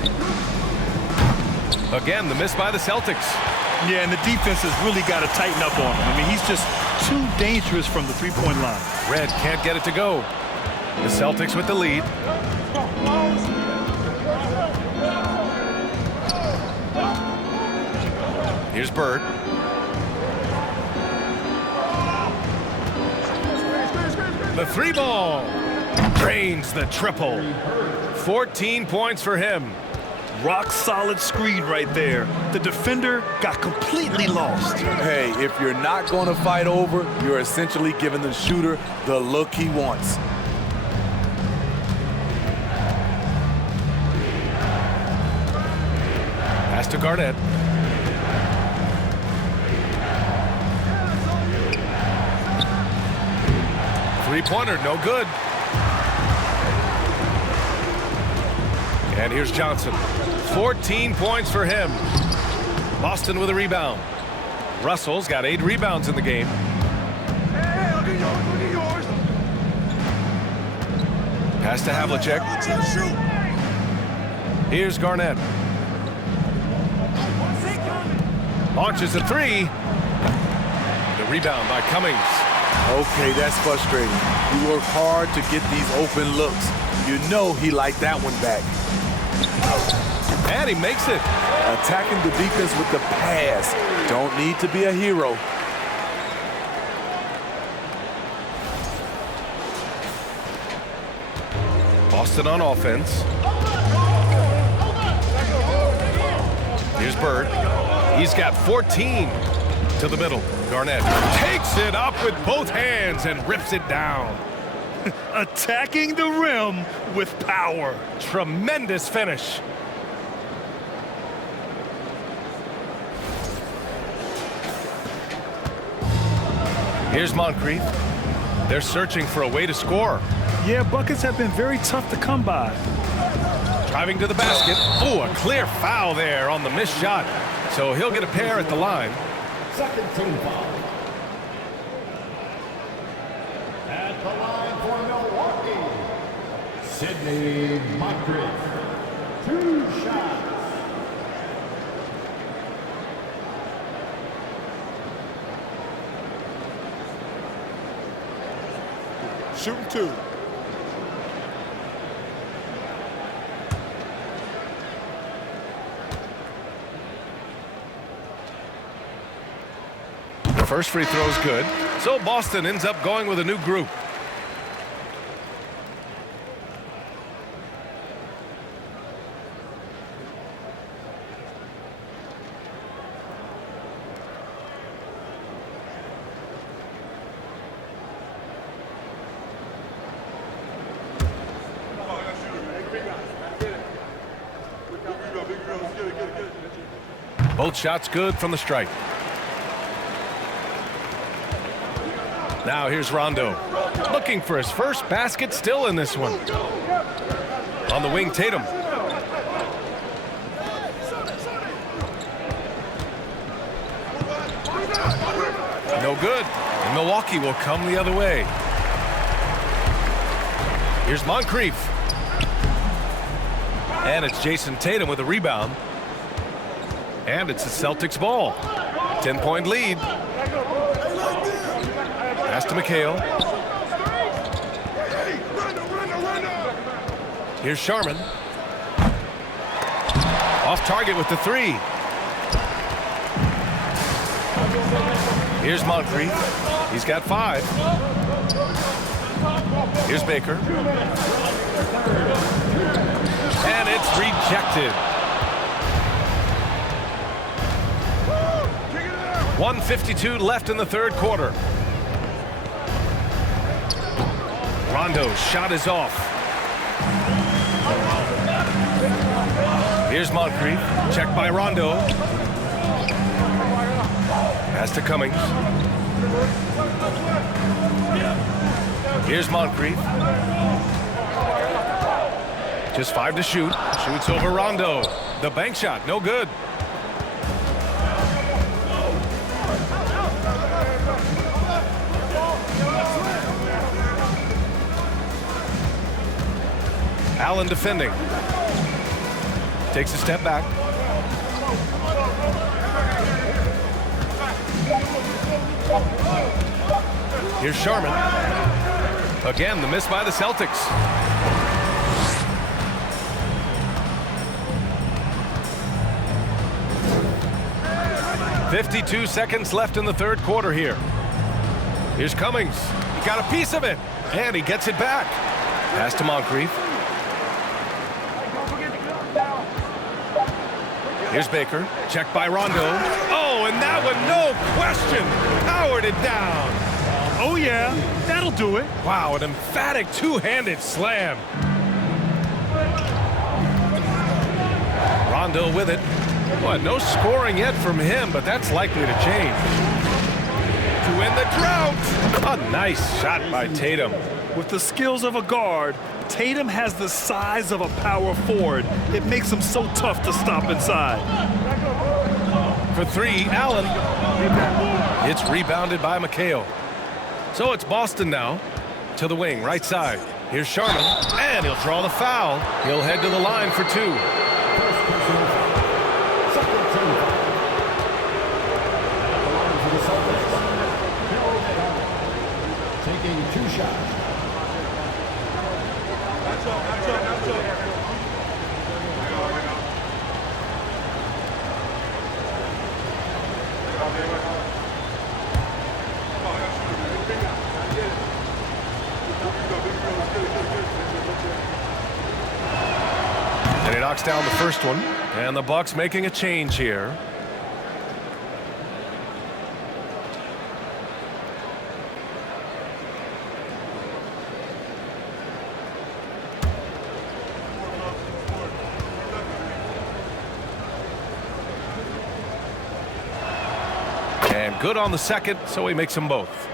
Again, the miss by the Celtics. Yeah, and the defense has really got to tighten up on him. I mean, he's just too dangerous from the three-point line. Red can't get it to go. The Celtics with the lead. Here's Bird. The 3-ball. Drains the triple. 14 points for him. Rock solid screen right there. The defender got completely lost. Hey, if you're not going to fight over, you're essentially giving the shooter the look he wants. Pass to Garnett. Three-pointer, no good. And here's Johnson. 14 points for him. Boston with a rebound. Russell's got 8 rebounds in the game. Pass to Havlicek. Here's Garnett. Launches a 3. The rebound by Cummings. Okay, that's frustrating. You work hard to get these open looks. You know he liked that one back. And he makes it. Attacking the defense with the pass. Don't need to be a hero. Boston on offense. Here's Bird. He's got 14 to the middle. Garnett takes it up with both hands and rips it down. Attacking the rim with power. Tremendous finish. Here's Moncrief. They're searching for a way to score. Yeah, buckets have been very tough to come by. Driving to the basket. Oh, a clear foul there on the missed shot. So he'll get a pair at the line. Second team foul. At the line for Milwaukee, Sidney Moncrief. 2 shots. Shooting 2. The first free throw is good. So Boston ends up going with a new group. Both shots good from the stripe. Now here's Rondo. Looking for his first basket still in this one. On the wing, Tatum. No good. And Milwaukee will come the other way. Here's Moncrief. And it's Jason Tatum with a rebound. And it's the Celtics ball. 10-point lead. Pass to McHale. Here's Sharman. Off target with the three. Here's Moncrief. He's got 5. Here's Baker. And it's rejected. 1:52 left in the third quarter. Rondo's shot is off. Here's Moncrief. Checked by Rondo. Pass to Cummings. Here's Moncrief. Just 5 to shoot. Shoots over Rondo. The bank shot, no good. Allen defending. Takes a step back. Here's Sharman. Again, the miss by the Celtics. "52 seconds left in the third quarter here. Here's Cummings. He got a piece of it, and he gets it back. Pass to Moncrief. Here's Baker. Checked by Rondo. Oh, and that one, no question, powered it down. Oh, yeah, that'll do it. Wow, an emphatic two-handed slam. Rondo with it. Boy, no scoring yet from him, but that's likely to change. To end the drought. A nice shot by Tatum. With the skills of a guard, Tatum has the size of a power forward. It makes him so tough to stop inside. For 3, Allen. It's rebounded by McHale. So it's Boston now to the wing, right side. Here's Sharman, and he'll draw the foul. He'll head to the line for 2. Taking 2 shots. And he knocks down the first one. And the Bucks making a change here. And good on the second, so he makes them both.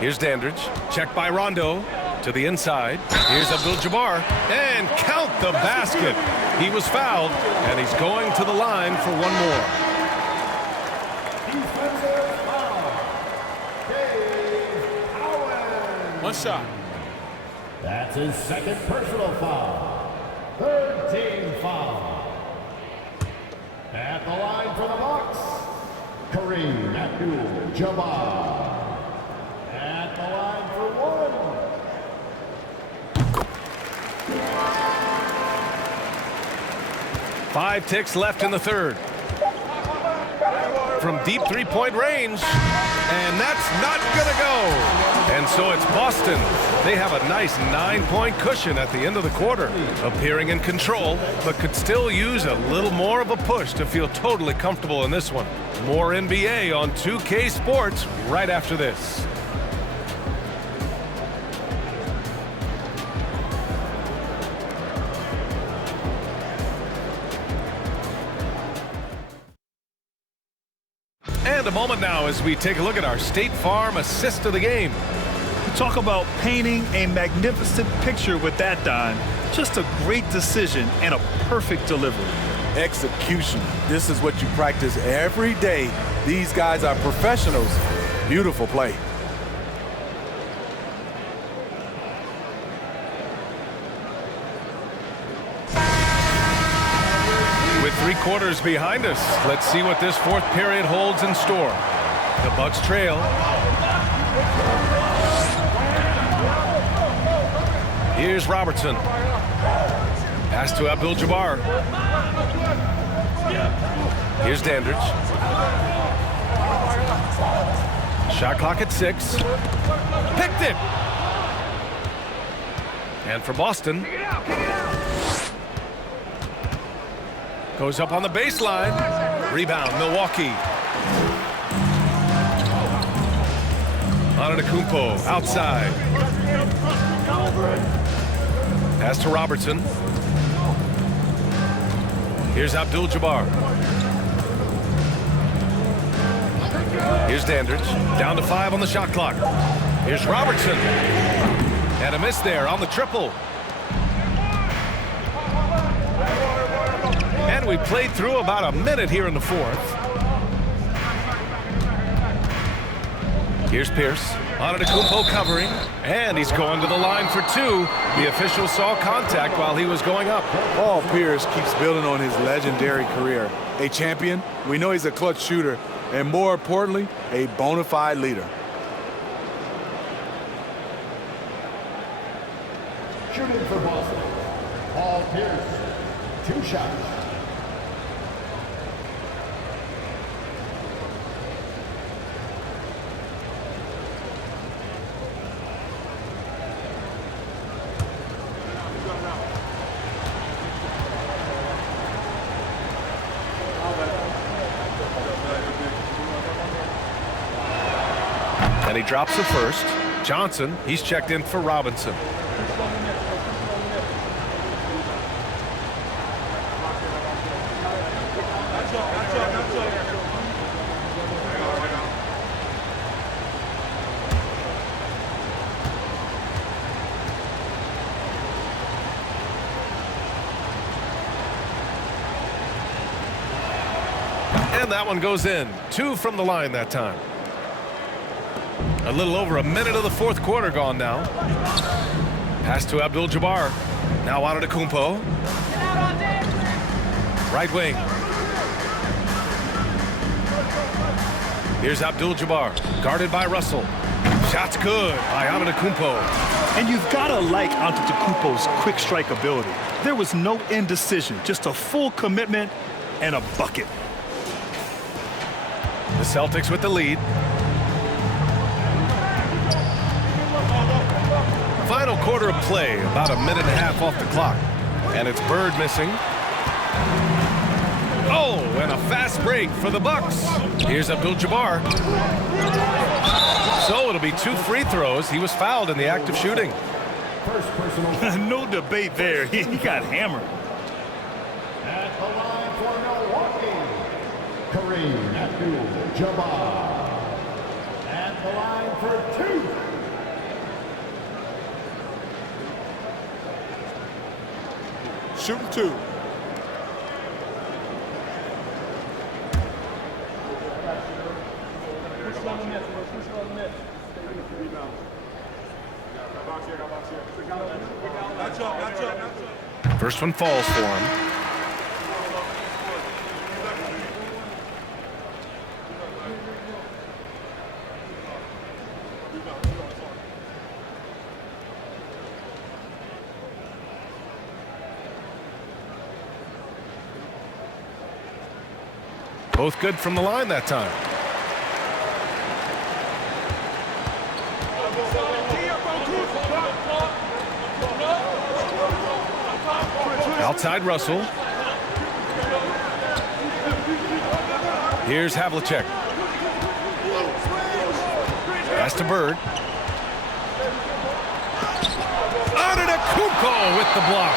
Here's Dandridge. Checked by Rondo. To the inside. Here's Abdul-Jabbar. And count the basket. He was fouled, and he's going to the line for one more. One shot. That's his second personal foul. Third team foul. At the line for the Bucks, Kareem Abdul-Jabbar. At the line for 1. 5 ticks left in the third. From deep three-point range. And that's not going to go. And so it's Boston. They have a nice 9-point cushion at the end of the quarter. Appearing in control, but could still use a little more of a push to feel totally comfortable in this one. More NBA on 2K Sports right after this. And a moment now as we take a look at our State Farm assist of the game. Talk about painting a magnificent picture with that dime. Just a great decision and a perfect delivery. execution. This is what you practice every day. These guys are professionals. Beautiful play. With 3 quarters behind us, let's see what this 4th period holds in store. The Bucks trail. Here's Robertson. Pass to Abdul-Jabbar. Here's Dandridge. Shot clock at 6. Picked it. And for Boston. Goes up on the baseline. Rebound, Milwaukee. Antetokounmpo outside. Pass to Robertson. Here's Abdul-Jabbar. Here's Dandridge. Down to 5 on the shot clock. Here's Robertson. And a miss there on the triple. And we played through about a minute here in the 4th. Here's Pierce. Antetokounmpo covering. And he's going to the line for 2. The official saw contact while he was going up. Paul Pierce keeps building on his legendary career. A champion, we know he's a clutch shooter, and more importantly, a bona fide leader. Shooting for Boston, Paul Pierce, 2 shots. And he drops the first. Johnson, he's checked in for Robinson. And that one goes in. 2 from the line that time. A little over a minute of the 4th quarter gone now. Pass to Abdul-Jabbar. Now Antetokounmpo. Right wing. Here's Abdul-Jabbar. Guarded by Russell. Shot's good by Antetokounmpo. And you've got to like Antetokounmpo's quick strike ability. There was no indecision, just a full commitment and a bucket. The Celtics with the lead. Final quarter of play, about a minute and a half off the clock. And it's Bird missing. Oh, and a fast break for the Bucks. Here's Abdul-Jabbar. So it'll be 2 free throws. He was fouled in the act of shooting. No debate there. He got hammered. At the line for Milwaukee, Kareem Abdul-Jabbar. At the line for 2. Shooting 2. First one falls for him. Both good from the line that time. Outside Russell. Here's Havlicek. Pass to Bird. Antetokounmpo with the block.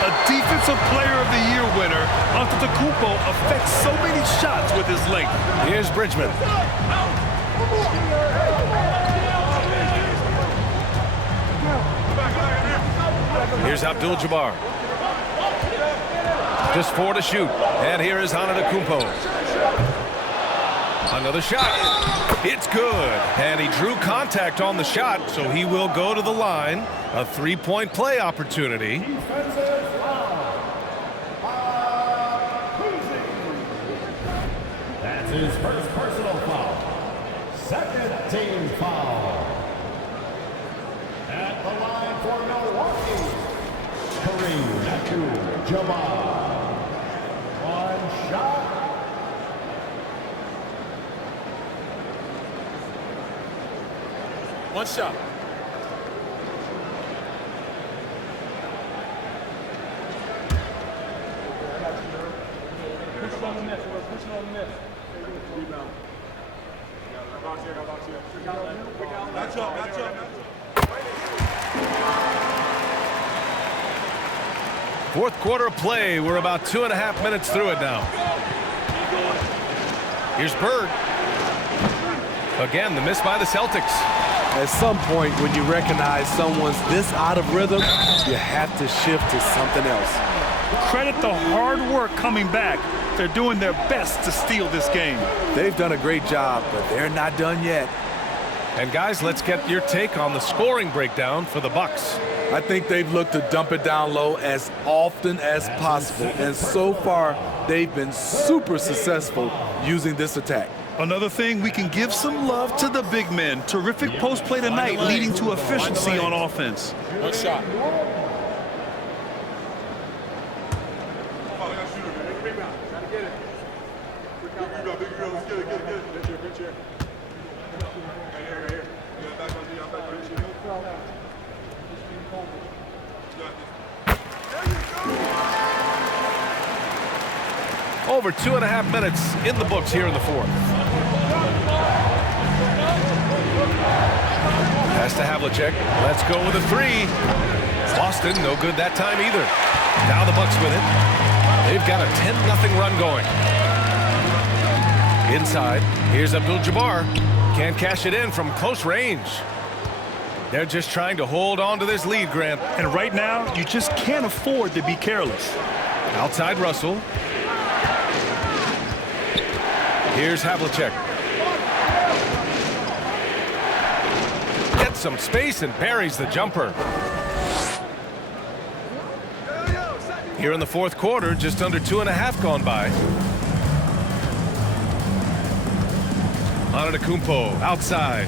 A Defensive Player of the Year winner, Antetokounmpo affects so many shots with his length. Here's Bridgman. Here's Abdul-Jabbar. Just 4 to shoot. And here is Antetokounmpo. Another shot. It's good. And he drew contact on the shot, so he will go to the line. A 3-point play opportunity. That's his first personal foul. Second team foul. At the line for Milwaukee, Abdul-Jabbar. One shot. One shot. Push it on the net, push it on the net. Rebound. Match up, match up. Fourth quarter of play. We're about 2.5 minutes through it now. Here's Bird. Again, the miss by the Celtics. At some point, when you recognize someone's this out of rhythm, you have to shift to something else. Credit the hard work coming back. They're doing their best to steal this game. They've done a great job, but they're not done yet. And guys, let's get your take on the scoring breakdown for the Bucks. I think they've looked to dump it down low as often as possible, and so far, they've been super successful using this attack. Another thing, we can give some love to the big men. Terrific post play tonight, leading to efficiency on offense. One shot. Over 2.5 minutes in the books here in the fourth. Pass to Havlicek. Let's go with a 3. Boston, no good that time either. Now the Bucks with it. They've got a 10-0 run going. Inside, here's Abdul-Jabbar. Can't cash it in from close range. They're just trying to hold on to this lead, Grant. And right now, you just can't afford to be careless. Outside Russell. Here's Havlicek. Gets some space and buries the jumper. Here in the fourth quarter, just under 2.5 gone by. Antetokounmpo outside.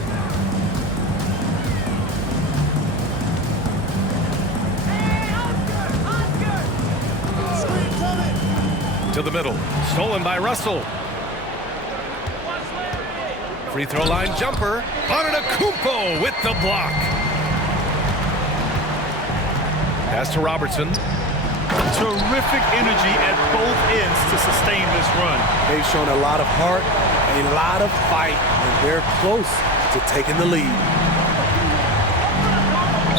To the middle. Stolen by Russell. Free throw line jumper. Antetokounmpo with the block. Pass to Robertson. Terrific energy at both ends to sustain this run. They've shown a lot of heart, a lot of fight, and they're close to taking the lead.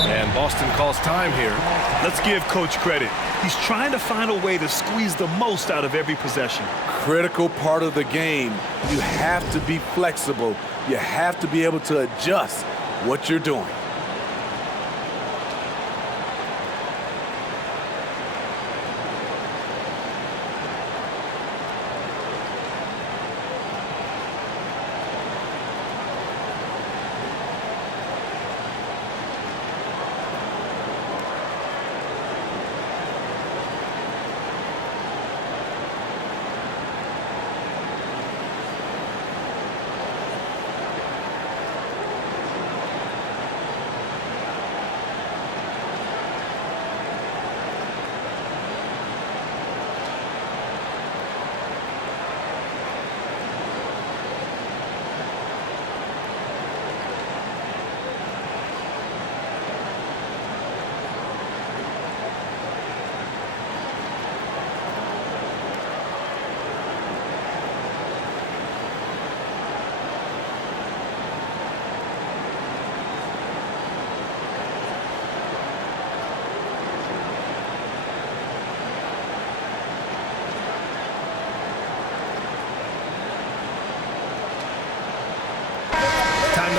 And Boston calls time here. Let's give Coach credit. He's trying to find a way to squeeze the most out of every possession. Critical part of the game. You have to be flexible. You have to be able to adjust what you're doing.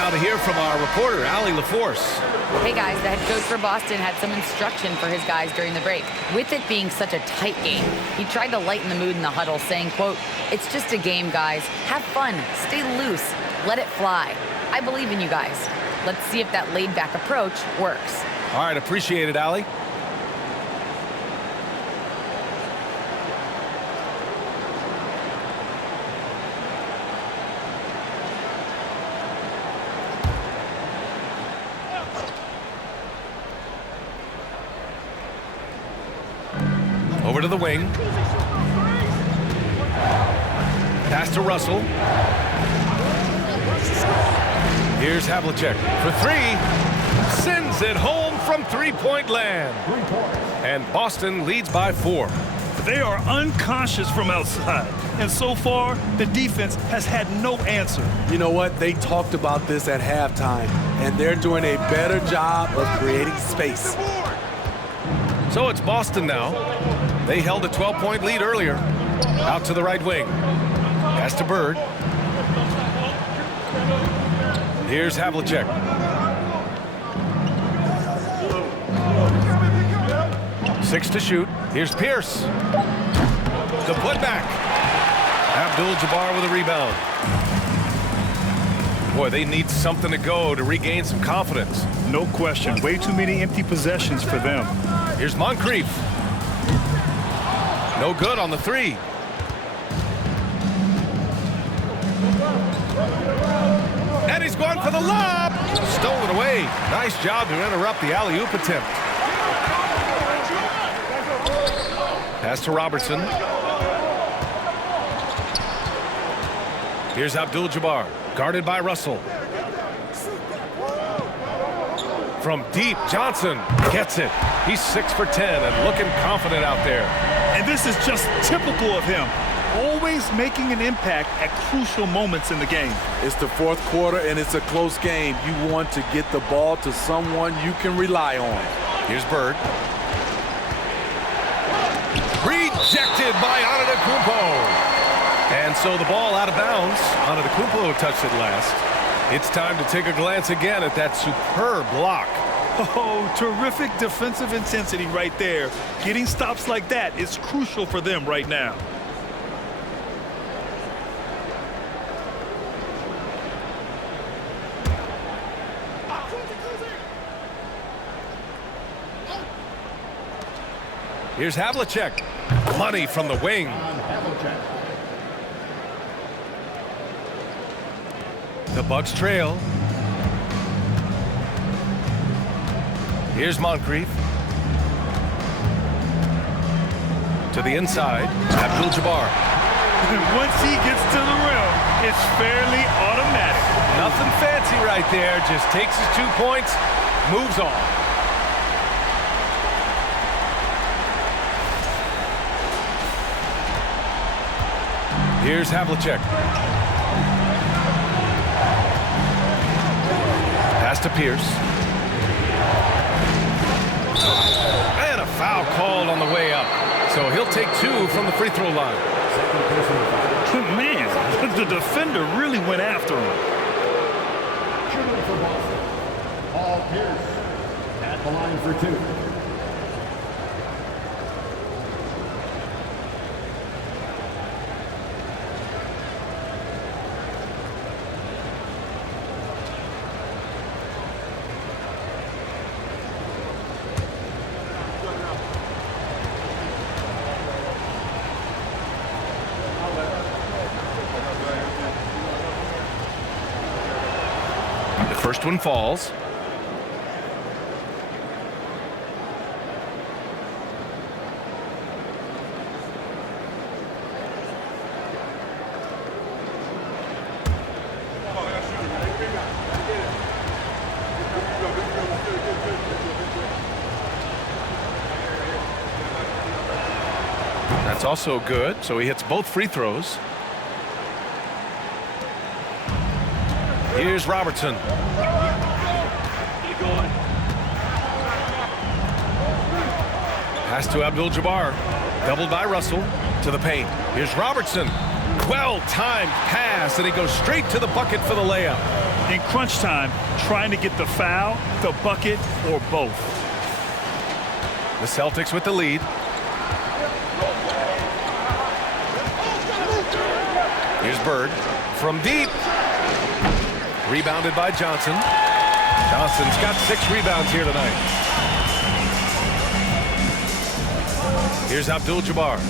now to hear from our reporter, Allie LaForce. Hey guys, the head coach for Boston had some instruction for his guys during the break. With it being such a tight game, he tried to lighten the mood in the huddle, saying, quote, "It's just a game, guys. Have fun. Stay loose. Let it fly. I believe in you guys. Let's see if that laid-back approach works." All right, appreciate it, Allie. Over to the wing. Pass to Russell. Here's Havlicek for three. Sends it home from three-point land. And Boston leads by 4. They are unconscious from outside. And so far, the defense has had no answer. You know what? They talked about this at halftime, and they're doing a better job of creating space. So it's Boston now. They held a 12-point lead earlier. Out to the right wing. Pass to Bird. Here's Havlicek. Six to shoot. Here's Pierce. The putback. Abdul-Jabbar with a rebound. Boy, they need something to go to regain some confidence. No question. Way too many empty possessions for them. Here's Moncrief. No good on the three. And he's going for the lob. Stolen away. Nice job to interrupt the alley-oop attempt. Pass to Robertson. Here's Abdul-Jabbar, guarded by Russell. From deep, Johnson gets it. He's 6 for 10 and looking confident out there. And this is just typical of him. Always making an impact at crucial moments in the game. It's the fourth quarter, and it's a close game. You want to get the ball to someone you can rely on. Here's Bird. Rejected by Antetokounmpo. And so the ball out of bounds. Antetokounmpo touched it last. It's time to take a glance again at that superb block. Oh, terrific defensive intensity right there. Getting stops like that is crucial for them right now. Here's Havlicek. Money from the wing. The Bucks trail. Here's Moncrief. To the inside, Abdul-Jabbar. Once he gets to the rim, it's fairly automatic. Nothing fancy right there. Just takes his 2 points, moves on. Here's Havlicek. Pass to Pierce. And a foul called on the way up. So he'll take 2 from the free throw line. Man, the defender really went after him. Shooting for Boston, Paul Pierce at the line for 2. The first one falls. That's also good, so he hits both free throws. Here's Robertson. Pass to Abdul-Jabbar. Doubled by Russell. To the paint. Here's Robertson. Well-timed pass, and he goes straight to the bucket for the layup. In crunch time, trying to get the foul, the bucket, or both. The Celtics with the lead. Here's Bird from deep. Rebounded by Johnson. Johnson's got 6 rebounds here tonight. Here's Abdul-Jabbar.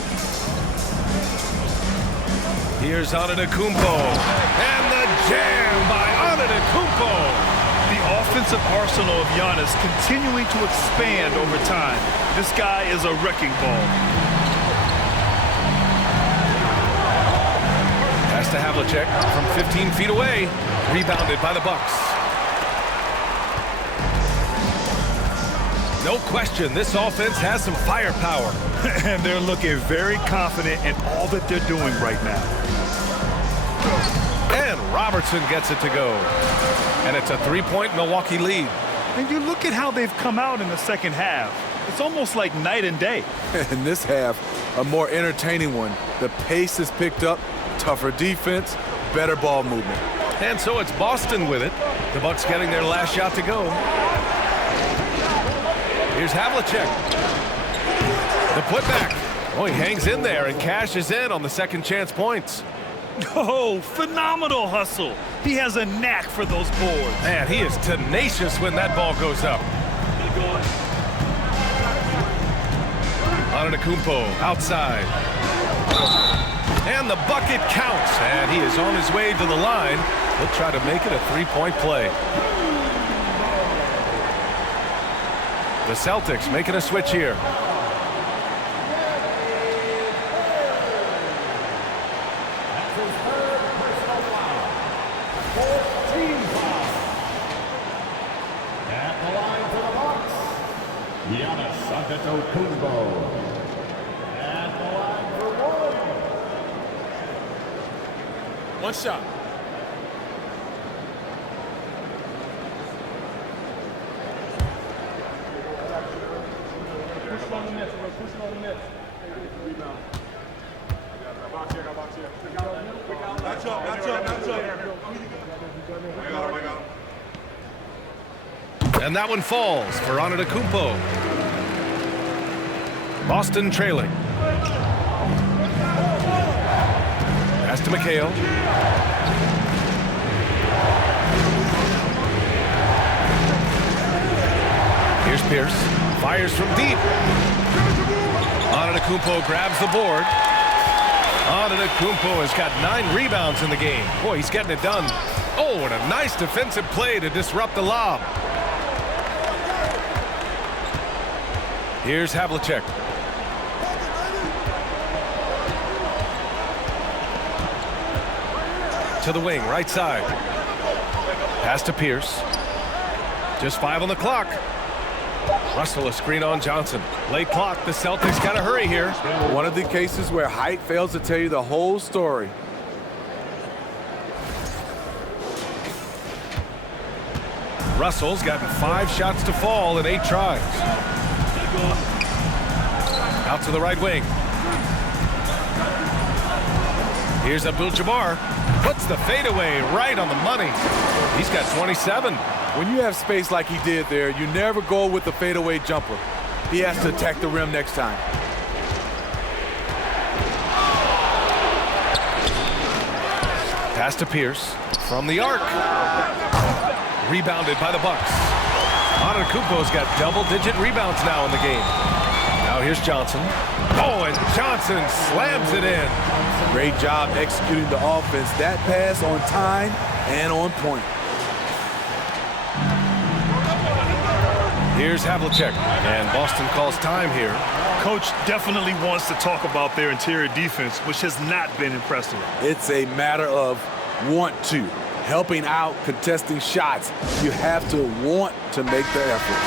Here's Antetokounmpo. And the jam by Antetokounmpo. The offensive arsenal of Giannis continuing to expand over time. This guy is a wrecking ball. Pass to Havlicek from 15 feet away. Rebounded by the Bucks. No question, this offense has some firepower. And they're looking very confident in all that they're doing right now. And Robertson gets it to go. And it's a 3-point Milwaukee lead. And you look at how they've come out in the second half. It's almost like night and day. In this half, a more entertaining one. The pace is picked up, tougher defense, better ball movement. And so it's Boston with it. The Bucks getting their last shot to go. Here's Havlicek. The putback. Oh, he hangs in there and cashes in on the second chance points. Oh, phenomenal hustle. He has a knack for those boards. Man, he is tenacious when that ball goes up. Antetokounmpo outside. And the bucket counts. And he is on his way to the line. He'll try to make it a 3-point play. The Celtics making a switch here. That's his third personal foul. 14 foul. At the line for the Bucks, Giannis Antetokounmpo. At the line for One shot. Push it on the net, bro. Push it on the net. Rebound. Box here, box here. Match up, match up, match up. I got him. And that one falls for Antetokounmpo. Boston trailing. Pass to McHale. Here's Pierce. Fires from deep. Antetokounmpo grabs the board. Antetokounmpo has got 9 rebounds in the game. Boy, he's getting it done. Oh, and a nice defensive play to disrupt the lob. Here's Havlicek. To the wing, right side. Pass to Pierce. Just 5 on the clock. Russell a screen on Johnson. Late clock, the Celtics got to hurry here. One of the cases where height fails to tell you the whole story. Russell's gotten 5 shots to fall in 8 tries. Out to the right wing. Here's Abdul-Jabbar. Puts the fadeaway right on the money. He's got 27. When you have space like he did there, you never go with the fadeaway jumper. He has to attack the rim next time. Pass to Pierce from the arc. Rebounded by the Bucks. Antetokounmpo's got double-digit rebounds now in the game. Now here's Johnson. Oh, and Johnson slams it in. Great job executing the offense. That pass on time and on point. Here's Havlicek, and Boston calls time here. Coach definitely wants to talk about their interior defense, which has not been impressive. It's a matter of want to. Helping out, contesting shots. You have to want to make the effort.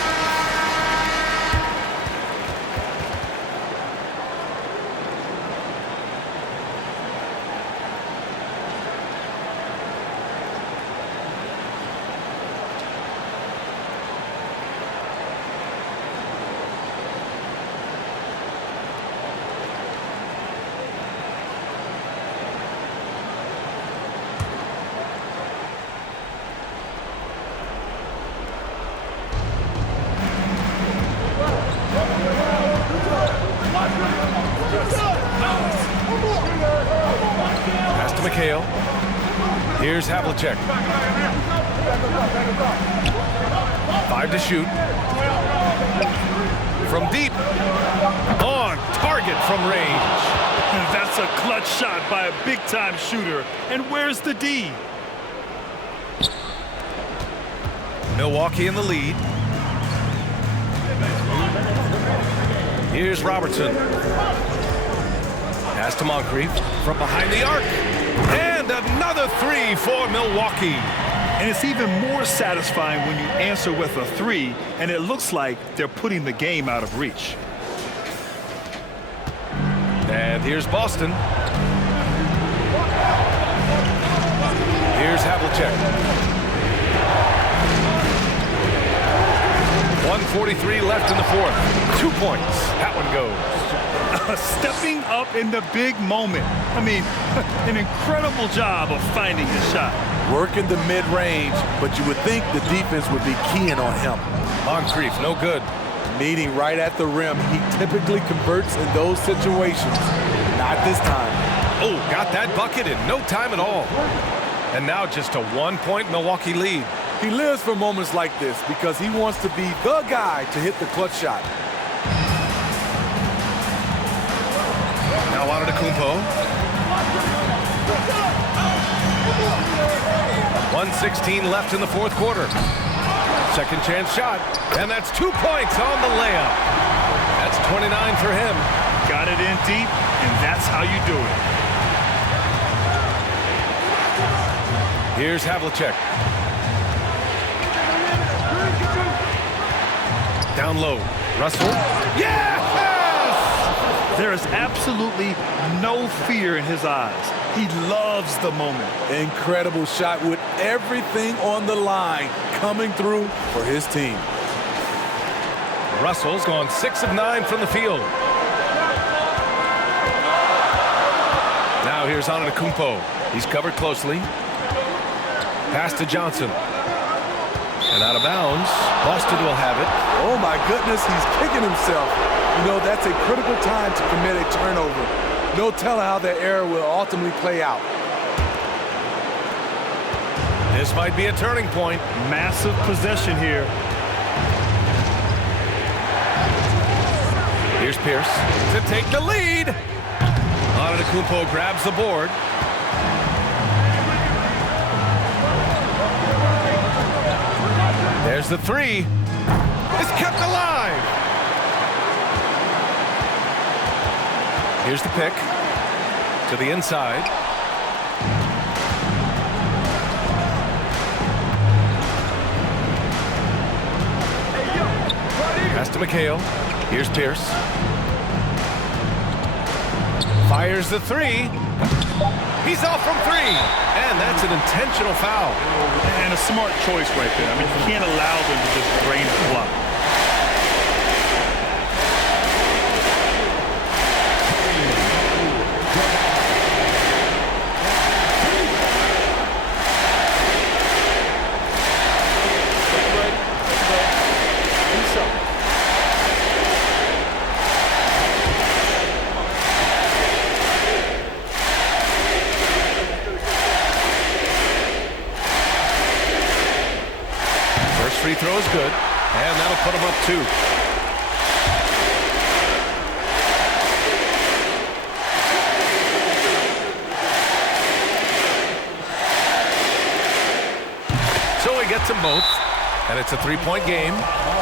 Here's Havlicek. 5 to shoot. From deep. On target from range. That's a clutch shot by a big-time shooter. And where's the D? Milwaukee in the lead. Here's Robertson. Pass to Moncrief from behind the arc. And another three for Milwaukee. And it's even more satisfying when you answer with a three, and it looks like they're putting the game out of reach. And here's Boston. Here's Havlicek. 1:43 left in the fourth. 2 points. That one goes. Stepping up in the big moment. I mean, an incredible job of finding his shot. Working the mid-range, but you would think the defense would be keying on him. Moncrief, no good. Meeting right at the rim, he typically converts in those situations. Not this time. Oh, got that bucket in no time at all. And now just a 1-point Milwaukee lead. He lives for moments like this because he wants to be the guy to hit the clutch shot. Now Antetokounmpo. 1:16 left in the fourth quarter. Second chance shot, and that's 2 points on the layup. That's 29 for him. Got it in deep, and that's how you do it. Here's Havlicek. Down low. Russell. Yes! There is absolutely no fear in his eyes. He loves the moment. Incredible shot with everything on the line coming through for his team. Russell's gone 6 of 9 from the field. Now here's Antetokounmpo. He's covered closely. Pass to Johnson. And out of bounds. Boston will have it. Oh my goodness, he's kicking himself. You know, that's a critical time to commit a turnover. No telling how that error will ultimately play out. This might be a turning point. Massive possession here. Here's Pierce to take the lead. Antetokounmpo grabs the board. There's the three. It's kept alive. Here's the pick to the inside. Pass to McHale. Here's Pierce. Fires the three. He's off from three. And that's an intentional foul. And a smart choice right there. I mean, you can't allow them to just drain the clock. Free throw is good, and that'll put him up 2. So he gets them both, and it's a 3-point game.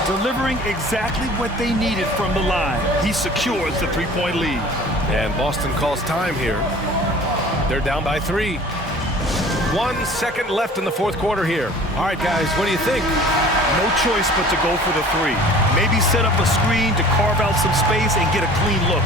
Delivering exactly what they needed from the line. He secures the 3-point lead. And Boston calls time here. They're down by 3. 1 second left in the fourth quarter here. All right, guys, what do you think? No choice but to go for the three. Maybe set up a screen to carve out some space and get a clean look.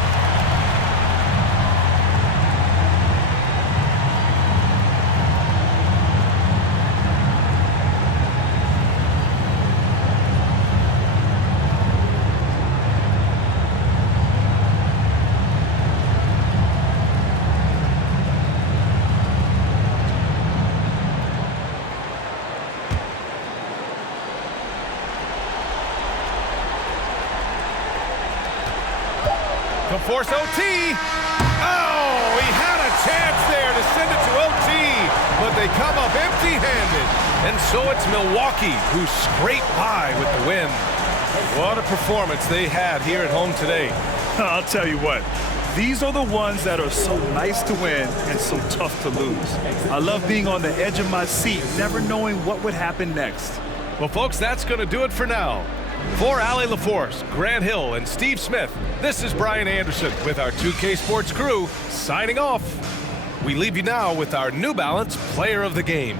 To force OT. Oh, he had a chance there to send it to OT, but they come up empty-handed. And so it's Milwaukee who scrape by with the win. What a performance they had here at home today. I'll tell you what, these are the ones that are so nice to win and so tough to lose. I love being on the edge of my seat, never knowing what would happen next. Well, folks, that's going to do it for now. For Allie LaForce, Grant Hill, and Steve Smith, this is Brian Anderson with our 2K Sports crew signing off. We leave you now with our New Balance Player of the Game.